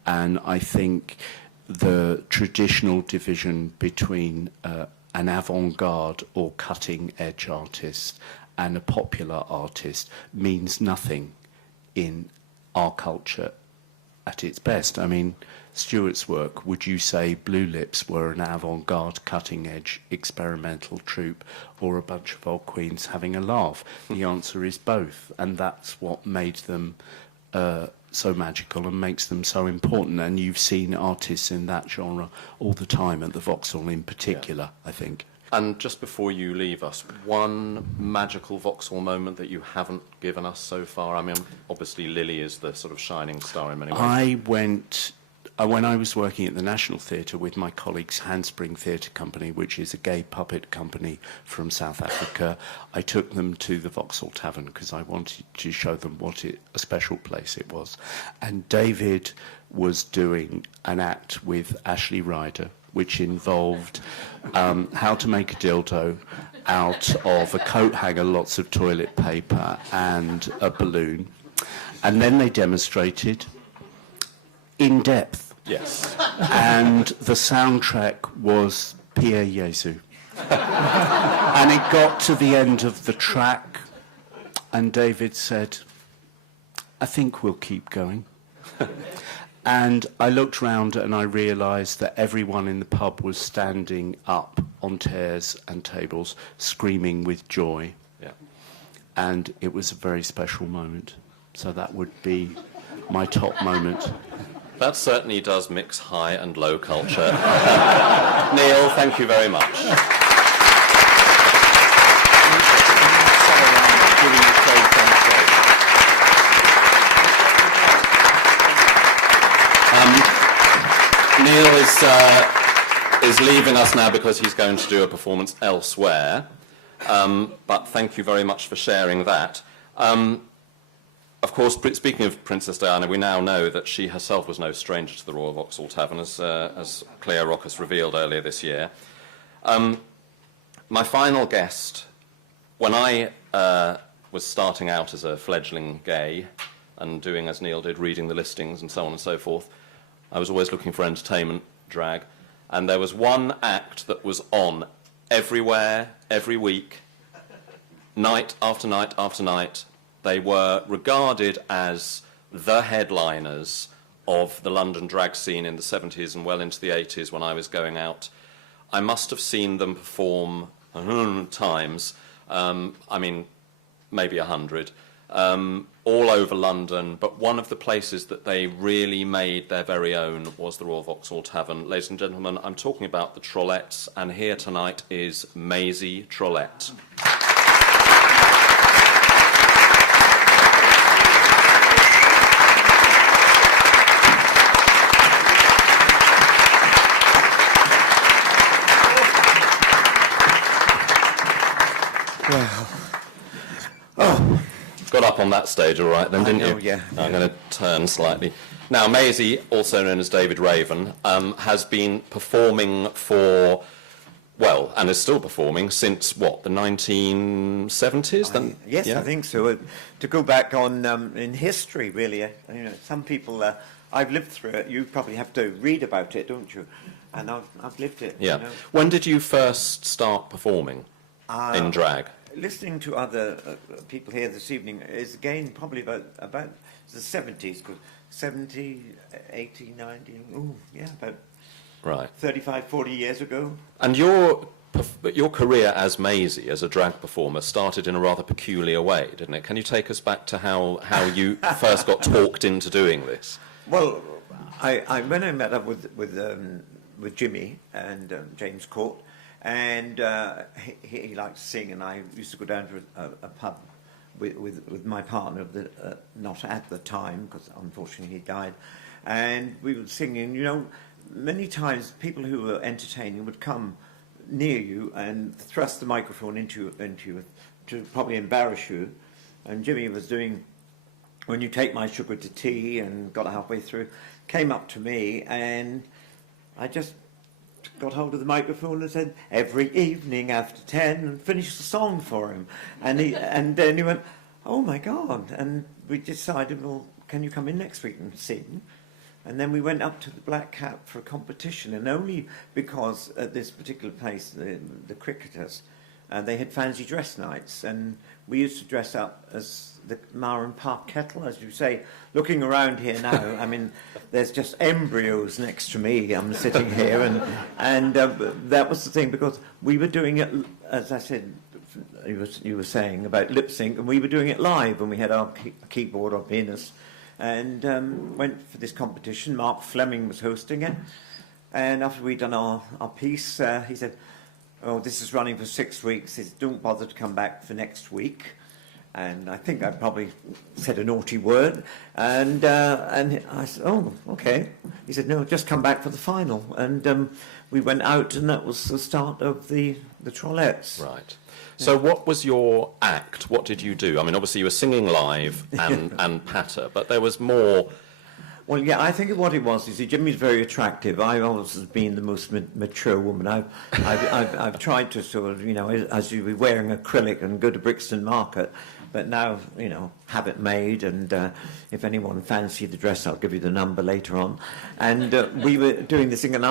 And I think the traditional division between an avant-garde or cutting-edge artist and a popular artist means nothing in our culture at its best. I mean, Stuart's work, would you say Blue Lips were an avant-garde, cutting-edge, experimental troupe, or a bunch of old queens having a laugh? The answer is both, and that's what made them so magical and makes them so important. And you've seen artists in that genre all the time, at the Vauxhall in particular, I think. And just before you leave us, one magical Vauxhall moment that you haven't given us so far? I mean, obviously Lily is the sort of shining star in many ways. when I was working at the National Theatre with my colleagues Handspring Theatre Company, which is a gay puppet company from South Africa, I took them to the Vauxhall Tavern because I wanted to show them a special place it was. And David was doing an act with Ashley Ryder, which involved how to make a dildo out of a coat hanger, lots of toilet paper, and a balloon. And then they demonstrated in depth. Yes. And the soundtrack was Pierre Jesu. And it got to the end of the track, and David said, I think we'll keep going. And I looked round and I realised that everyone in the pub was standing up on chairs and tables, screaming with joy. Yeah. And it was a very special moment. So that would be my top moment. That certainly does mix high and low culture. Neil, thank you very much. Neil is leaving us now because he's going to do a performance elsewhere. But thank you very much for sharing that. Of course, speaking of Princess Diana, we now know that she herself was no stranger to the Royal Vauxhall Tavern, as Clea Rockus revealed earlier this year. My final guest, when I was starting out as a fledgling gay and doing, as Neil did, reading the listings and so on and so forth, I was always looking for entertainment drag. And there was one act that was on everywhere, every week, night after night after night. They were regarded as the headliners of the London drag scene in the 70s and well into the 80s when I was going out. I must have seen them perform 100 times, maybe 100, all over London, but one of the places that they really made their very own was the Royal Vauxhall Tavern. Ladies and gentlemen, I'm talking about the Trollettes, and here tonight is Maisy Trollette. Well, Got up on that stage all right then, didn't you? Yeah. I'm going to turn slightly. Now, Maisie, also known as David Raven, has been performing for, well, and is still performing since, what, the 1970s? Yes, yeah? I think so. To go back on in history, really, some people, I've lived through it. You probably have to read about it, don't you? And I've lived it. Yeah. You know? When did you first start performing in drag? Listening to other people here this evening is again probably about the 70s, 70, 80, 90, about Right. 35, 40 years ago. And your career as Maisie, as a drag performer, started in a rather peculiar way, didn't it? Can you take us back to how you first got talked into doing this? Well, when I met up with Jimmy and James Court, and he liked to sing, and I used to go down to a pub with my partner, not at the time, because unfortunately he died, and we were singing. You know, many times people who were entertaining would come near you and thrust the microphone into you to probably embarrass you, and Jimmy was doing When You Take My Sugar to Tea, and got halfway through, came up to me, and I just got hold of the microphone and said, every evening after 10, and finished the song for him. And then he went, oh my God. And we decided, well, can you come in next week and sing? And then we went up to the Black Cat for a competition, and only because at this particular place, the cricketers, they had fancy dress nights, and we used to dress up as the Mar and Park Kettle, as you say. Looking around here now, I mean, there's just embryos next to me. I'm sitting here, and that was the thing, because we were doing it, as I said, you were saying about lip sync, and we were doing it live, and we had our keyboard, our pianist, and went for this competition. Mark Fleming was hosting it, and after we'd done our piece, he said, oh, this is running for 6 weeks. He said, don't bother to come back for next week. And I think I probably said a naughty word, and I said, "Oh, okay." He said, "No, just come back for the final." And we went out, and that was the start of the Trollettes. Right. So what was your act? What did you do? I mean, obviously you were singing live and patter, but there was more. Well, yeah, I think what it was, you see, Jimmy's very attractive. I've always been the most mature woman. I've tried to sort of, you know, as you be wearing acrylic and go to Brixton Market, but now, you know, have it made, and if anyone fancied the dress, I'll give you the number later on. And we were doing this thing, and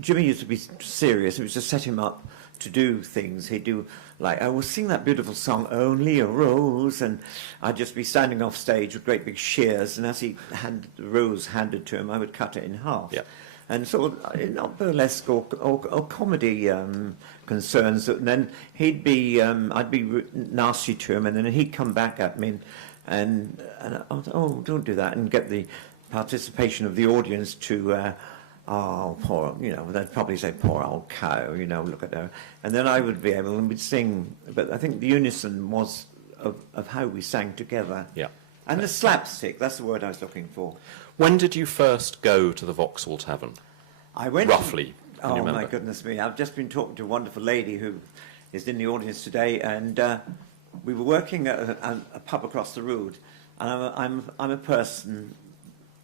Jimmy used to be serious. It was to set him up to do things. He'd do, like, I will sing that beautiful song, Only a Rose, and I'd just be standing off stage with great big shears, and as he had the rose handed to him, I would cut it in half. Yeah. And sort of, not burlesque or comedy concerns, and then he'd be, I'd be nasty to him, and then he'd come back at me, and I thought, oh, don't do that, and get the participation of the audience to, oh, poor, you know, they'd probably say, poor old cow, you know, look at her. And then I would be able, and we'd sing, but I think the unison was of how we sang together. Yeah. And the slapstick, that's the word I was looking for. When did you first go to the Vauxhall Tavern? I went... Roughly, can you Oh, remember? my goodness me. I've just been talking to a wonderful lady who is in the audience today, and we were working at a pub across the road, and I'm a person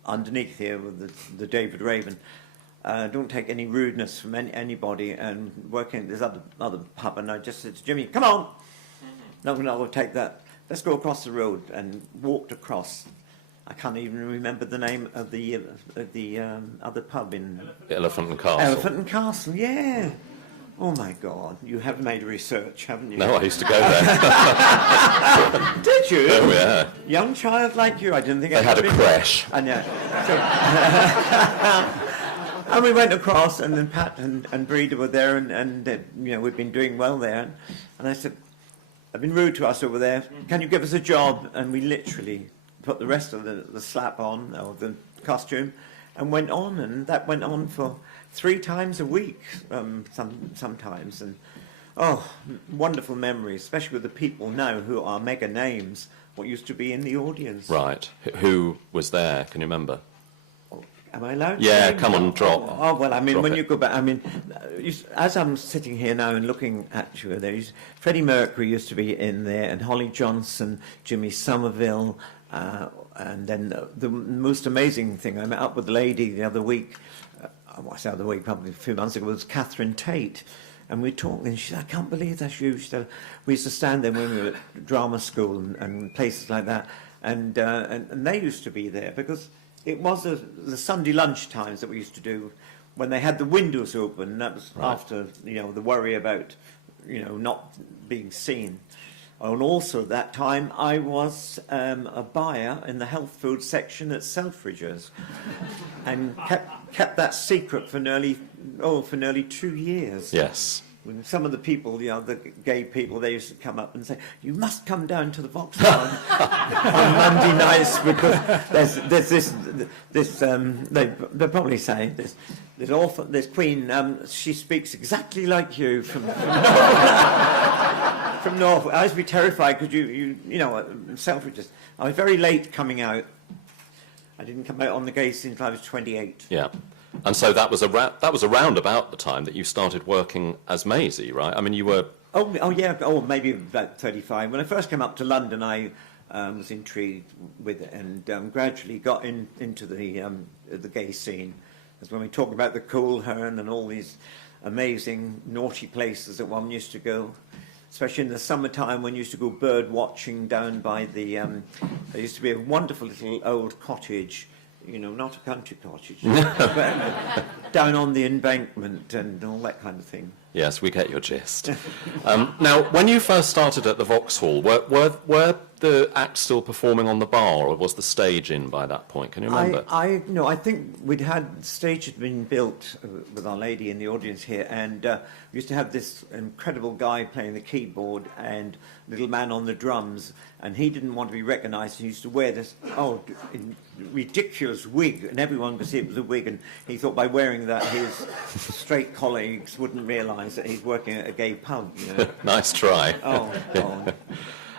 underneath here with the David Raven. Don't take any rudeness from anybody, and working at this other pub, and I just said to Jimmy, come on! No, we'll take that. Let's go across the road, and walked across. I can't even remember the name of the other pub in... Elephant and Castle. Elephant and Castle, yeah. Oh, my God. You have made research, haven't you? No, I used to go there. Did you? Oh, yeah. Young child like you, I didn't think... They had a creche. And, and we went across, and then Pat and Breeder were there, and you know, we'd been doing well there. And I said, I've been rude to us over there. Can you give us a job? And we literally put the rest of the slap on, or the costume, and went on, and that went on for 3 times a week, sometimes. And, oh, wonderful memories, especially with the people now who are mega names, what used to be in the audience. Right. Who was there? Can you remember? Am I allowed to Yeah, name come on, drop. Oh, well, I mean, Drop when it. you go back, I mean, as I'm sitting here now and looking at you, Freddie Mercury used to be in there, and Holly Johnson, Jimmy Somerville, and then the most amazing thing, I met up with a lady the other week, probably a few months ago, was Catherine Tate. And we talked, and she said, I can't believe that's you. She said, we used to stand there when we were at drama school and places like that, and they used to be there because it was the Sunday lunch times that we used to do when they had the windows open. That was Right. after, you know, the worry about, you know, not being seen. And also at that time, I was a buyer in the health food section at Selfridges, and kept that secret for nearly 2 years. Yes. When some of the people, you know, the gay people, they used to come up and say, "You must come down to the Vauxhall on Monday nights because there's this they probably say this queen, she speaks exactly like you from from Norfolk." I used to be terrified because you know, Selfridges. I was very late coming out. I didn't come out on the gay scene until I was 28. Yeah. And so that was around about the time that you started working as Maisie, right? I mean, you were... Oh yeah. Oh, maybe about 35. When I first came up to London, I was intrigued with it, and gradually got into the gay scene. As when we talk about the Cool Hern and all these amazing naughty places that one used to go, especially in the summertime when you used to go bird watching down by the... there used to be a wonderful little old cottage, you know, not a country cottage, but down on the embankment and all that kind of thing. Yes, we get your gist. Now, when you first started at the Vauxhall, were the acts still performing on the bar, or was the stage in by that point? Can you remember? I think the stage had been built with Our Lady in the audience here, and we used to have this incredible guy playing the keyboard and little man on the drums, and he didn't want to be recognised. He used to wear this ridiculous wig, and everyone could see it was a wig, and he thought by wearing that his straight colleagues wouldn't realise that he's working at a gay pub. You know? Nice try. Oh.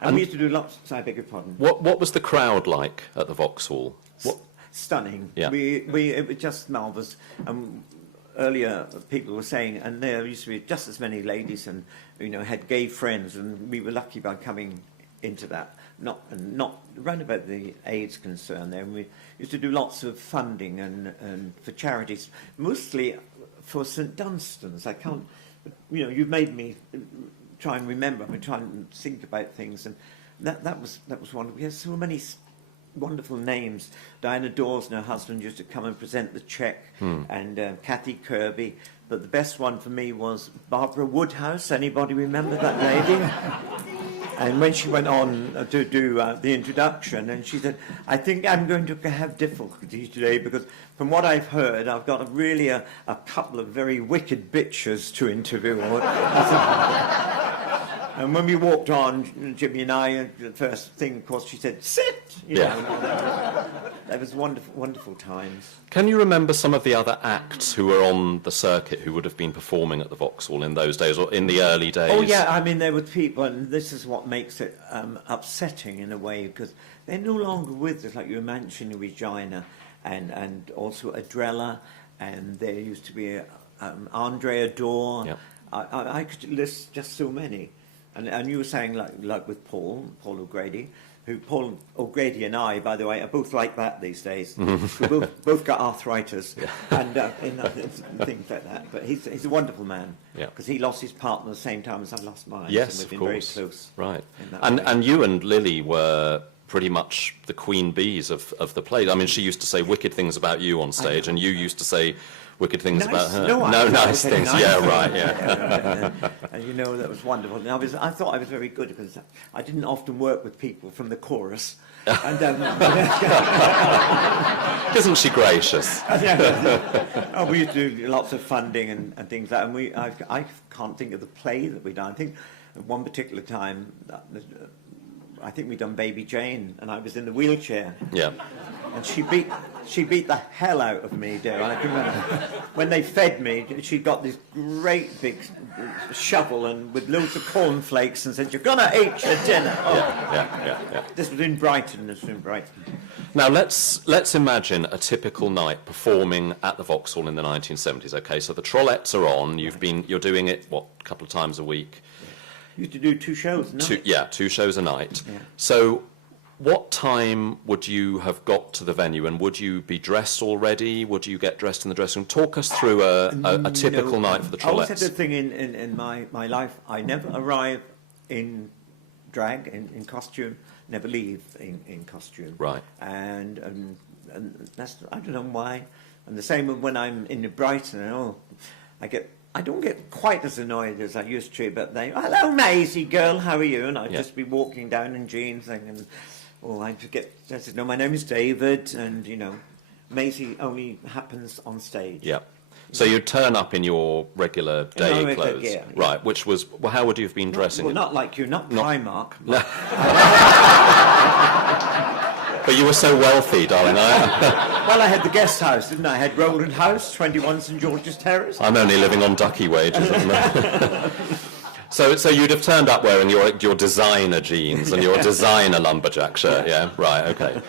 And we used to do lots. I beg your pardon. What was the crowd like at the Vauxhall? What? Stunning. Yeah. It was just marvellous. Earlier, people were saying, and there used to be just as many ladies, and had gay friends, and we were lucky by coming into that. Not around about the AIDS concern there. And we used to do lots of funding and for charities, mostly for St Dunstan's. I can't, you've made me try and remember. I try and think about things, and that was wonderful. We had so many wonderful names. Diana Dawes and her husband used to come and present the cheque, and Kathy Kirby. But the best one for me was Barbara Woodhouse. Anybody remember that lady? And when she went on to do the introduction, and she said, I think I'm going to have difficulty today because from what I've heard, I've got really a couple of very wicked bitches to interview. And when we walked on, Jimmy and I, the first thing, of course, she said, sit! That was wonderful, wonderful times. Can you remember some of the other acts who were on the circuit who would have been performing at the Vauxhall in those days or in the early days? Oh, yeah, I mean, there were people, and this is what makes it upsetting in a way, because they're no longer with us, like you were mentioning Regina and also Adrella, and there used to be Andrea Dorr. Yep. I could list just so many. And you were saying, like with Paul O'Grady, who Paul O'Grady and I, by the way, are both like that these days. We both got arthritis and things like that. But he's a wonderful man because he lost his partner at the same time as I lost mine. Yes, and we've of been course. very close. Right. And And you and Lily were pretty much the queen bees of the play. I mean, she used to say wicked things about you on stage, and you used to say wicked things about her. Nice things. Nice yeah, things. right. Yeah. And that was wonderful. And I thought I was very good because I didn't often work with people from the chorus. And, Isn't she gracious? we used to do lots of funding and things like that. And I can't think of the play that we done. I think at one particular time, I think we done Baby Jane, and I was in the wheelchair. Yeah. And she beat the hell out of me, dear. I can remember when they fed me, she got this great big shovel and with loads of cornflakes and said, "You're gonna eat your dinner." Oh. Yeah. This was in Brighton. Now let's imagine a typical night performing at the Vauxhall in the 1970s. Okay, so the Trollettes are on. You're doing it a couple of times a week. You used to do 2 shows a night. 2 shows a night. Yeah. So what time would you have got to the venue, and would you be dressed already? Would you get dressed in the dressing room? Talk us through a typical night for the Trollettes. I always had the thing in my life, I never arrive in drag, in costume, never leave in costume. Right. And that's, I don't know why. And the same when I'm in Brighton, I don't get quite as annoyed as I used to, but hello, Maisie girl, how are you? And I'd just be walking down in jeans and I said, no, my name is David, and, Maisie only happens on stage. Yeah. So you'd turn up in your regular day clothes. Yeah. Right, which was, how would you have been dressing? Well, not like you, not Primark. But you were so wealthy, darling. Well, I had the guest house, didn't I? I had Rowland House, 21 St George's Terrace. I'm only living on Duckie wages. So you'd have turned up wearing your designer jeans and your designer lumberjack shirt, yeah? Right, okay.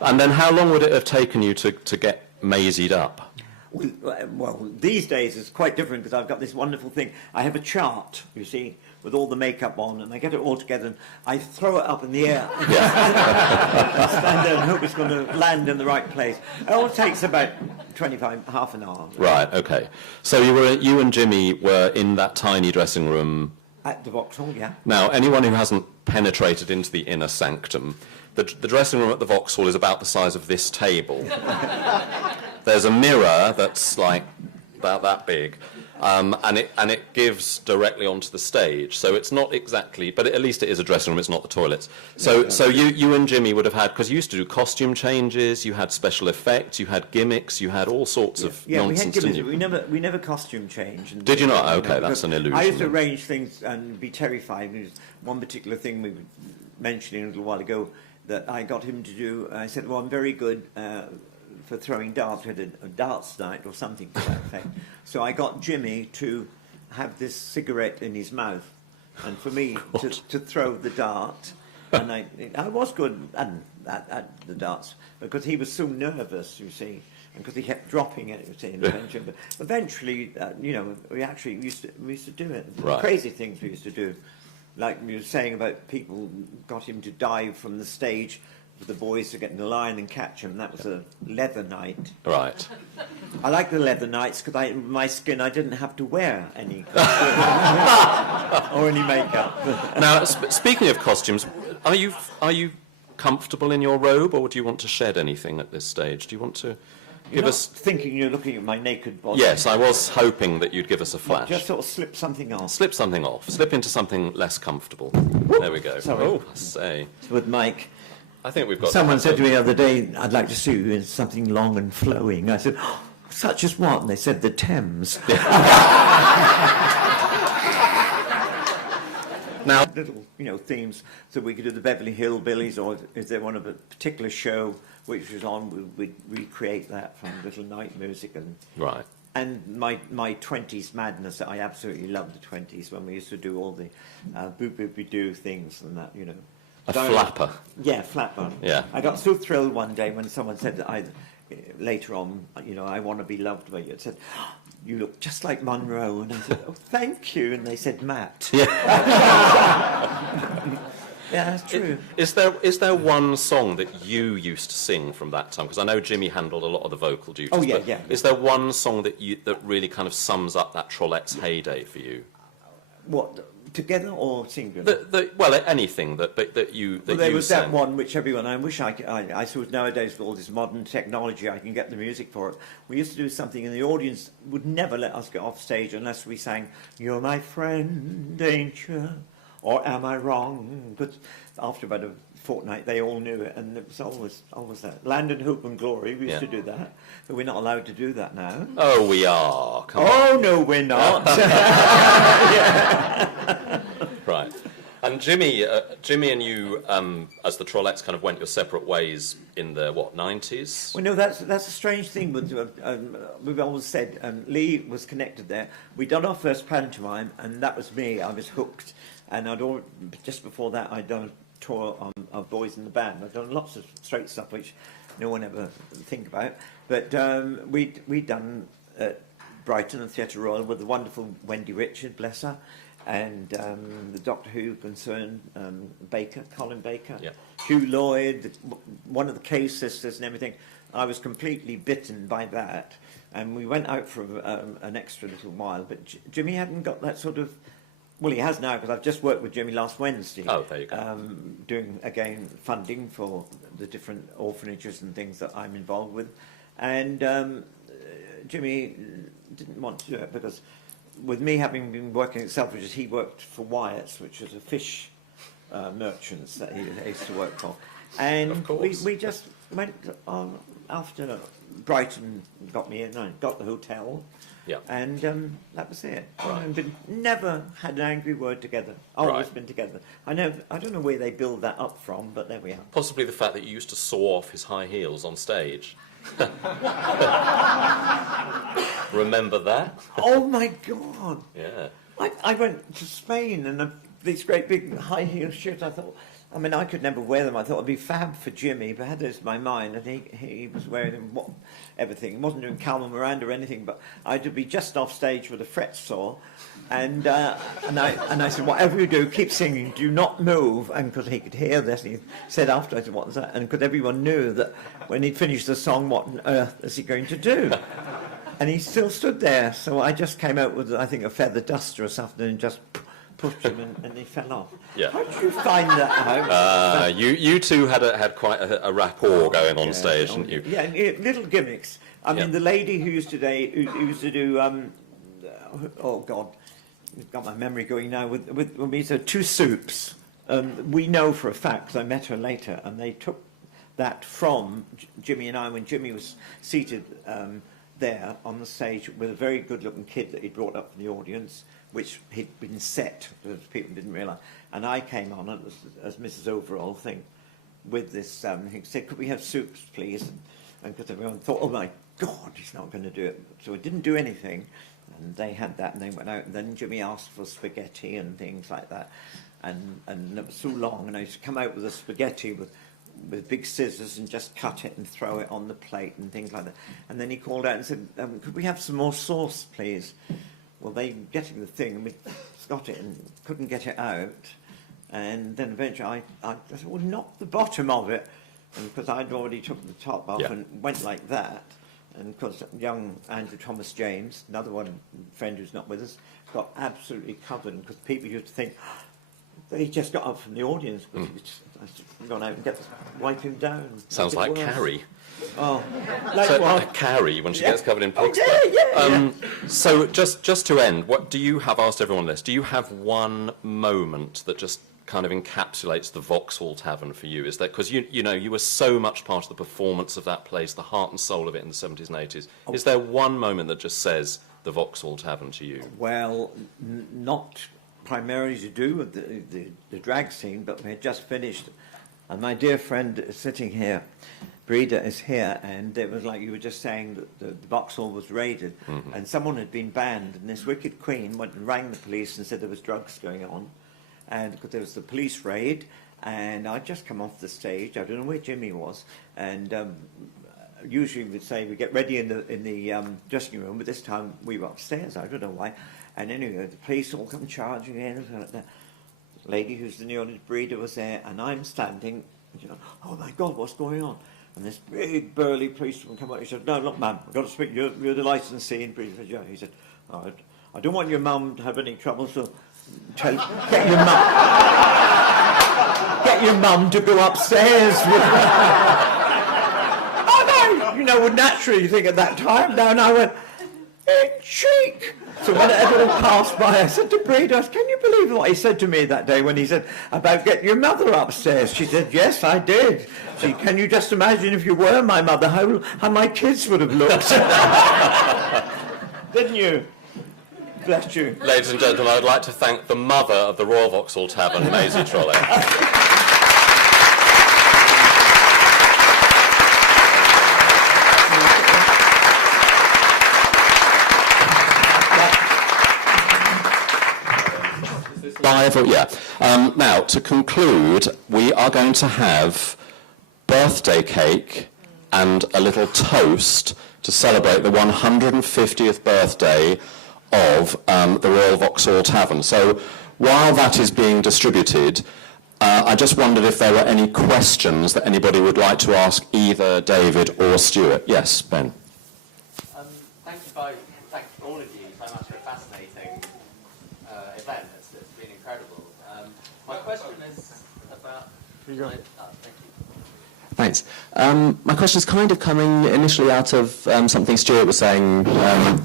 And then how long would it have taken you to get Maisied up? Well, these days it's quite different because I've got this wonderful thing. I have a chart, you see, with all the makeup on, and I get it all together, and I throw it up in the air. I stand there and hope it's going to land in the right place. It all takes about half an hour. Right, okay. So you and Jimmy were in that tiny dressing room. At the Vauxhall, yeah. Now, anyone who hasn't penetrated into the inner sanctum, the dressing room at the Vauxhall is about the size of this table. There's a mirror that's like about that big, and it gives directly onto the stage. So it's not exactly, but at least it is a dressing room. It's not the toilets. So you and Jimmy would have had, because you used to do costume changes, you had special effects, you had gimmicks, you had all sorts of nonsense. We had gimmicks. We never costume changed. Did you not? Okay, that's an illusion. I used to arrange things and be terrified. There's one particular thing we were mentioning a little while ago that I got him to do. I said, "Well, I'm very good." For throwing darts, we had a darts night or something to that effect. So I got Jimmy to have this cigarette in his mouth, and for me to throw the dart. And I was good at the darts because he was so nervous, you see, and because he kept dropping it, you see, in the venture. But eventually, you know, we actually used to do it. Right. Crazy things we used to do, like you were saying about people got him to dive from the stage for the boys to get in the line and catch him. That was a leather night. Right. I like the leather nights because my skin, I didn't have to wear any or any makeup. Now, speaking of costumes, are you comfortable in your robe, or do you want to shed anything at this stage? Do you want to give us... thinking you're looking at my naked body. Yes, I was hoping that you'd give us a flash. Just sort of slip something off. Slip something off. Slip into something less comfortable. There we go. Sorry. Oh, I say. With Mike. I think we've got... Someone said to me the other day, I'd like to see you in something long and flowing. I said, oh, such as what? And they said the Thames. Now, little, you know, themes. So we could do the Beverly Hillbillies, or if they want a particular show which was on, we'd recreate that from little night music and... Right. And my 20s madness, I absolutely loved the 20s when we used to do all the boop-boop-doo things and that, you know. A flapper. Yeah, flapper. Yeah. I got so thrilled one day when someone said that later on, you know, I want to be loved by you. It said, oh, you look just like Monroe. And I said, oh, thank you. And they said, Matt. Yeah. Yeah, that's true. Is there one song that you used to sing from that time? Because I know Jimmy handled a lot of the vocal duties. Oh, yeah, but yeah. Is there one song that really kind of sums up that Trollette's heyday for you? What, together or singular? Well, anything that you Well, there was sang. that one which everyone, I wish I suppose nowadays with all this modern technology I can get the music for it. We used to do something and the audience would never let us get off stage unless we sang, You're my friend, ain't you? Or Am I Wrong? But after about a fortnight they all knew it, and it was always that. Land and Hope and Glory, we used to do that, but we're not allowed to do that now. Oh, we are. Come on. Oh, No, we're not. Right. And Jimmy and you, as the Trollettes, kind of went your separate ways in the, 90s? Well, no, that's a strange thing. But we've always said Lee was connected there. We done our first pantomime, and that was me. I was hooked. And just before that, I'd done a tour of Boys in the Band. I'd done lots of straight stuff, which no one ever think about. But we'd done at Brighton and Theatre Royal with the wonderful Wendy Richard, bless her, and the Doctor Who concerned, Colin Baker, yeah. Hugh Lloyd, one of the Cave sisters and everything. I was completely bitten by that. And we went out for an extra little while. But Jimmy hadn't got that sort of... Well, he has now, because I've just worked with Jimmy last Wednesday. Oh, there you go. Doing, again, funding for the different orphanages and things that I'm involved with. And Jimmy didn't want to do it, because with me having been working at Selfridges, he worked for Wyatt's, which was a fish merchants that he used to work for. And Of course. we just went after Brighton got me in, I got the hotel. Yeah. And that was it. Right. And never had an angry word together. Always Right. been together. I don't know where they build that up from, but there we are. Possibly the fact that you used to saw off his high heels on stage. Remember that? Oh my God! Yeah. I went to Spain and these great big high heel shoes. I thought, I mean, I could never wear them. I thought it'd be fab for Jimmy, but I had this in my mind, and he was wearing them, everything. He wasn't doing Carmen Miranda or anything, but I had to be just off stage with a fret saw, and I said, whatever you do, keep singing, do not move. And because he could hear this, and he said after, I said, what was that? And because everyone knew that when he'd finished the song, what on earth is he going to do? And he still stood there, so I just came out with, I think, a feather duster or something, and just pushed him, and he fell off. Yeah. How did you find that out? You two had quite a rapport going on stage, didn't you? Yeah, little gimmicks. I mean, the lady who used to do, oh God, I've got my memory going now, with me, so Two Soups. We know for a fact, because I met her later, and they took that from Jimmy and I when Jimmy was seated there on the stage with a very good-looking kid that he brought up from the audience, which he'd been set, because people didn't realise. And I came on as Mrs. Overall thing with this, he said, could we have soups, please? And because everyone thought, oh my God, he's not going to do it. So he didn't do anything. And they had that, and they went out, and then Jimmy asked for spaghetti and things like that. And it was so long, and I used to come out with the spaghetti with big scissors and just cut it and throw it on the plate and things like that. And then he called out and said, could we have some more sauce, please? Well, they getting the thing, and we got it and couldn't get it out. And then eventually I said, well, knock the bottom of it. And because I'd already took the top off and went like that. And of course, young Andrew Thomas James, another friend who's not with us, got absolutely covered, because people used to think that he just got up from the audience, but I'd gone out and wipe him down. Sounds like Carrie. Oh, like so, what? Carrie, when she gets covered in pig's yeah. So just to end, what do you have, asked everyone this, do you have one moment that just kind of encapsulates the Vauxhall Tavern for you? Is that, because you know, you were so much part of the performance of that place, the heart and soul of it in the 70s and 80s. Is there one moment that just says the Vauxhall Tavern to you? Well, not primarily to do with the drag scene, but we had just finished, and my dear friend sitting here, Breda, is here, and it was like you were just saying that the Vauxhall was raided, and someone had been banned, and this wicked queen went and rang the police and said there was drugs going on, and because there was the police raid, and I'd just come off the stage. I don't know where Jimmy was, and usually we'd say we get ready in the dressing room, but this time we were upstairs. I don't know why. And anyway, the police all come charging in. The lady who's the neonate breeder was there, and I'm standing. And, you know, oh my God, what's going on? And this big burly policeman come up. He said, "No, look, ma'am, I've got to speak. You're the licensee." And Breeder said, "Yeah." He said, "Oh, I don't want your mum to have any trouble, so get your mum to go upstairs with her." Oh no, you know, naturally you think at that time. Now, and I went, cheek. So when everyone passed by, I said to Breeder, "Can you believe what he said to me that day when he said about getting your mother upstairs?" She said, "Yes, I did." She, "Can you just imagine if you were my mother, how my kids would have looked?" Didn't you? Bless you. Ladies and gentlemen, I'd like to thank the mother of the Royal Vauxhall Tavern, Maisy Trollette. Now, to conclude, we are going to have birthday cake and a little toast to celebrate the 150th birthday of the Royal Vauxhall Tavern. So while that is being distributed, I just wondered if there were any questions that anybody would like to ask either David or Stuart. Yes, Ben. Thank you both. Thank all of you so much for a fascinating event. It's been incredible. My question is about... thank you. Thanks. My question is kind of coming initially out of something Stuart was saying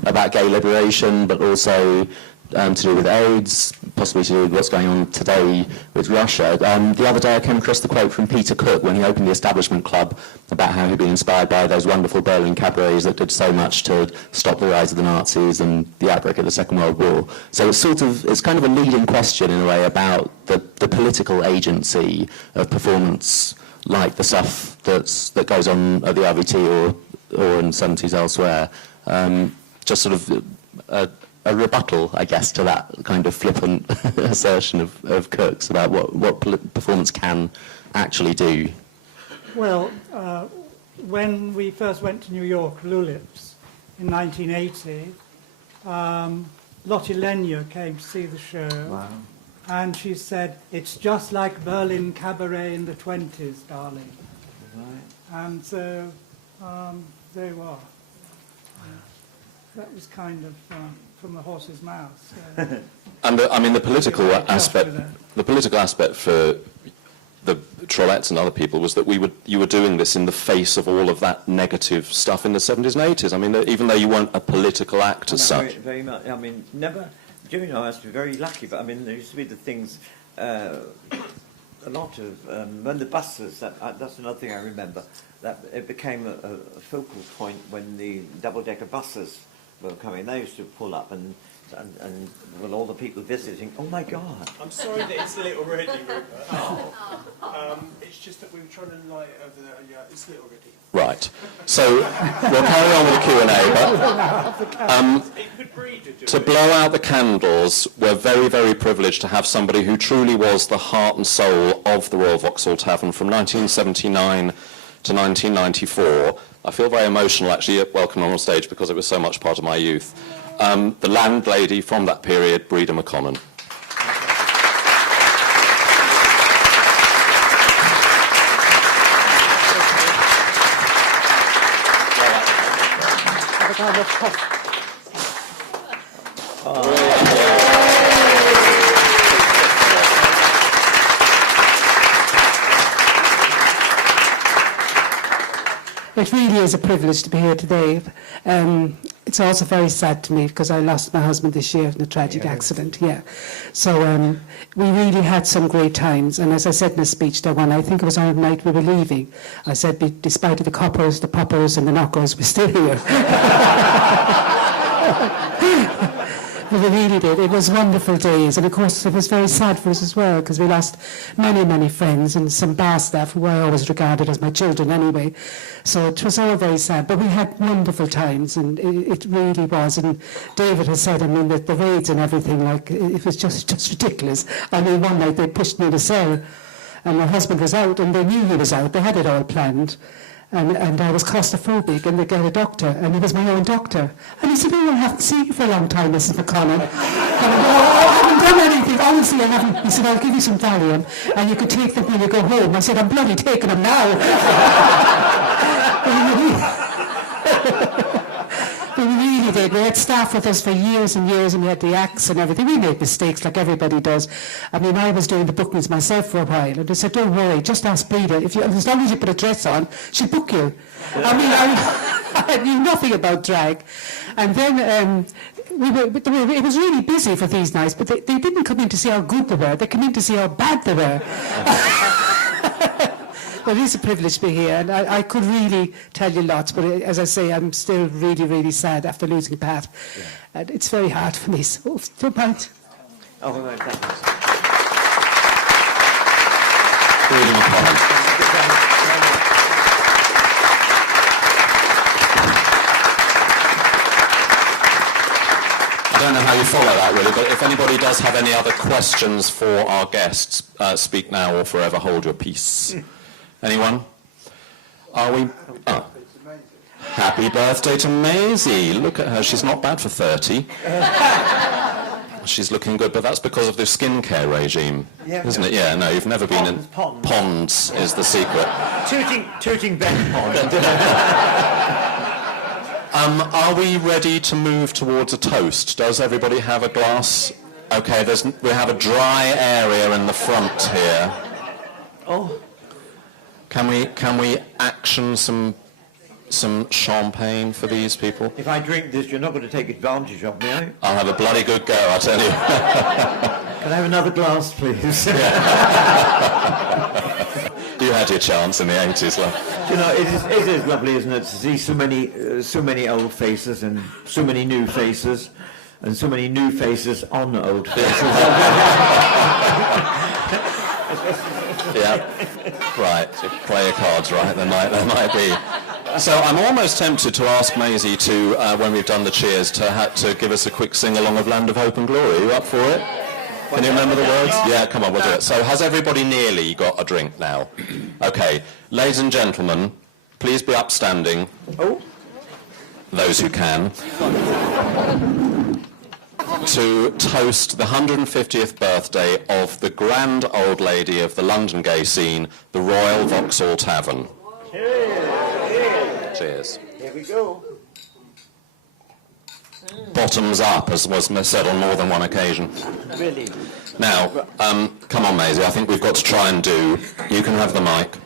about gay liberation, but also to do with AIDS, possibly to do with what's going on today with Russia. The other day I came across the quote from Peter Cook when he opened the Establishment Club about how he'd been inspired by those wonderful Berlin cabarets that did so much to stop the rise of the Nazis and the outbreak of the Second World War. So it's kind of a leading question in a way about the political agency of performance, like the stuff that goes on at the RVT or in 70s elsewhere. Just sort of a rebuttal, I guess, to that kind of flippant assertion of Cook's about what performance can actually do. Well, when we first went to New York, Lulips, in 1980, Lotte Lenya came to see the show. Wow. And she said, "It's just like Berlin cabaret in the 20s, darling." Right. And so there you are. That was kind of from the horse's mouth. So. And the political aspect for the Trollettes and other people was that you were doing this in the face of all of that negative stuff in the 70s and 80s. I mean, even though you weren't a political act as such. Very much. I mean, never. Jimmy and I must be very lucky, but I mean, there used to be the things. A lot of when the buses. That's another thing I remember. That it became a focal point when the double-decker buses were coming. They used to pull up, and and with all the people visiting, oh my God. I'm sorry that it's lit already, Rupert. It's just that we were trying to light it over there. Yeah, it's lit already. Right. So we'll carry on with the Q&A, but It could breed it. to blow out the candles, we're very, very privileged to have somebody who truly was the heart and soul of the Royal Vauxhall Tavern from 1979 to 1994. I feel very emotional, actually, at welcoming on stage because it was so much part of my youth. The landlady from that period, Breda McConnell. It really is a privilege to be here today. It's also very sad to me because I lost my husband this year in a tragic accident. Yeah, so we really had some great times. And as I said in a speech that one, I think it was on the night we were leaving. I said, despite the coppers, the poppers, and the knockers, we're still here. We really did. It was wonderful days, and of course it was very sad for us as well because we lost many, many friends and some bar staff who I always regarded as my children anyway. So it was all very sad, but we had wonderful times, and it really was. And David has said, I mean, that the raids and everything, like it was just ridiculous. I mean, one night they pushed me in a cell, and my husband was out, and they knew he was out. They had it all planned. And I was claustrophobic, and they got a doctor, and he was my own doctor. And he said, oh, I haven't seen you for a long time, Mrs. McConnell. And I haven't done anything, honestly, I haven't. He said, I'll give you some Valium, and you can take them when you go home. I said, I'm bloody taking them now. We really did. We had staff with us for years and years, and we had the acts and everything. We made mistakes like everybody does. I mean, I was doing the bookings myself for a while, and they said, don't worry, just ask Breda. As long as you put a dress on, she'll book you. I mean, I knew nothing about drag. And then it was really busy for these nights, but they didn't come in to see how good they were. They came in to see how bad they were. Well, it is a privilege to be here, and I could really tell you lots, but as I say, I'm still really, really sad after losing Pat. Yeah. And it's very hard for me, so don't mind. Oh, right, thanks. I don't know how you follow that, really, but if anybody does have any other questions for our guests, speak now or forever hold your peace. Anyone? Are we? Oh. Happy birthday to Maisie. Look at her. She's not bad for 30. She's looking good, but that's because of the skincare regime, isn't it? Yeah, no, you've never been in... Ponds is the secret. Tooting Ben Pond. Are we ready to move towards a toast? Does everybody have a glass? Okay, we have a dry area in the front here. Oh. Can we action some champagne for these people? If I drink this, you're not going to take advantage of me, are you? I'll have a bloody good go, I tell you. Can I have another glass, please? You had your chance in the 80s, love. You know, it is lovely, isn't it, to see so many old faces and so many new faces, and so many new faces on old faces. Yeah, right. Play your cards right. There might be. So I'm almost tempted to ask Maisie to, when we've done the cheers, to give us a quick sing-along of Land of Hope and Glory. Are you up for it? Can you remember the words? Yeah, come on, we'll do it. So has everybody nearly got a drink now? Okay, ladies and gentlemen, please be upstanding. Oh. Those who can. To toast the 150th birthday of the grand old lady of the London gay scene, the Royal Vauxhall Tavern. Cheers. Cheers. Here we go. Bottoms up, as was said on more than one occasion. Really? Now, come on, Maisie, I think we've got to try and do... You can have the mic.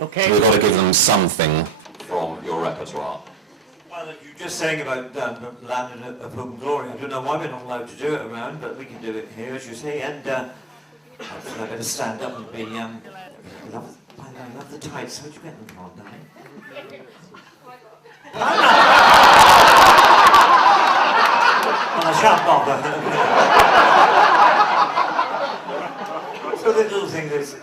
Okay. We've got to give them something from your repertoire. Well, you were just saying about Land of Hope and Glory. I don't know why we're not allowed to do it around, but we can do it here, as you say. And I better stand up and be... I love the tights. How'd you get them on, darling? Well, I shan't bother. So the little thing is,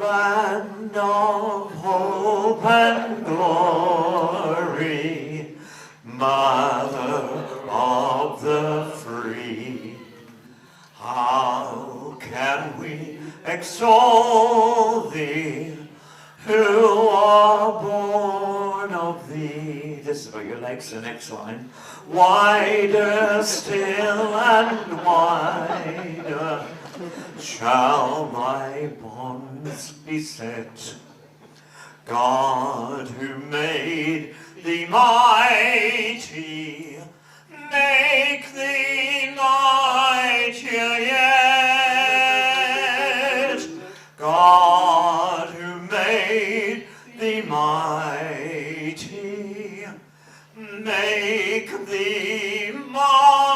land of hope and glory, mother of the free, how can we extol thee, who are born of thee? This is for your legs, the next line. Wider still and wider shall my bonds be set. God who made thee mighty, make thee mightier yet. God who made thee mighty, make thee mighty.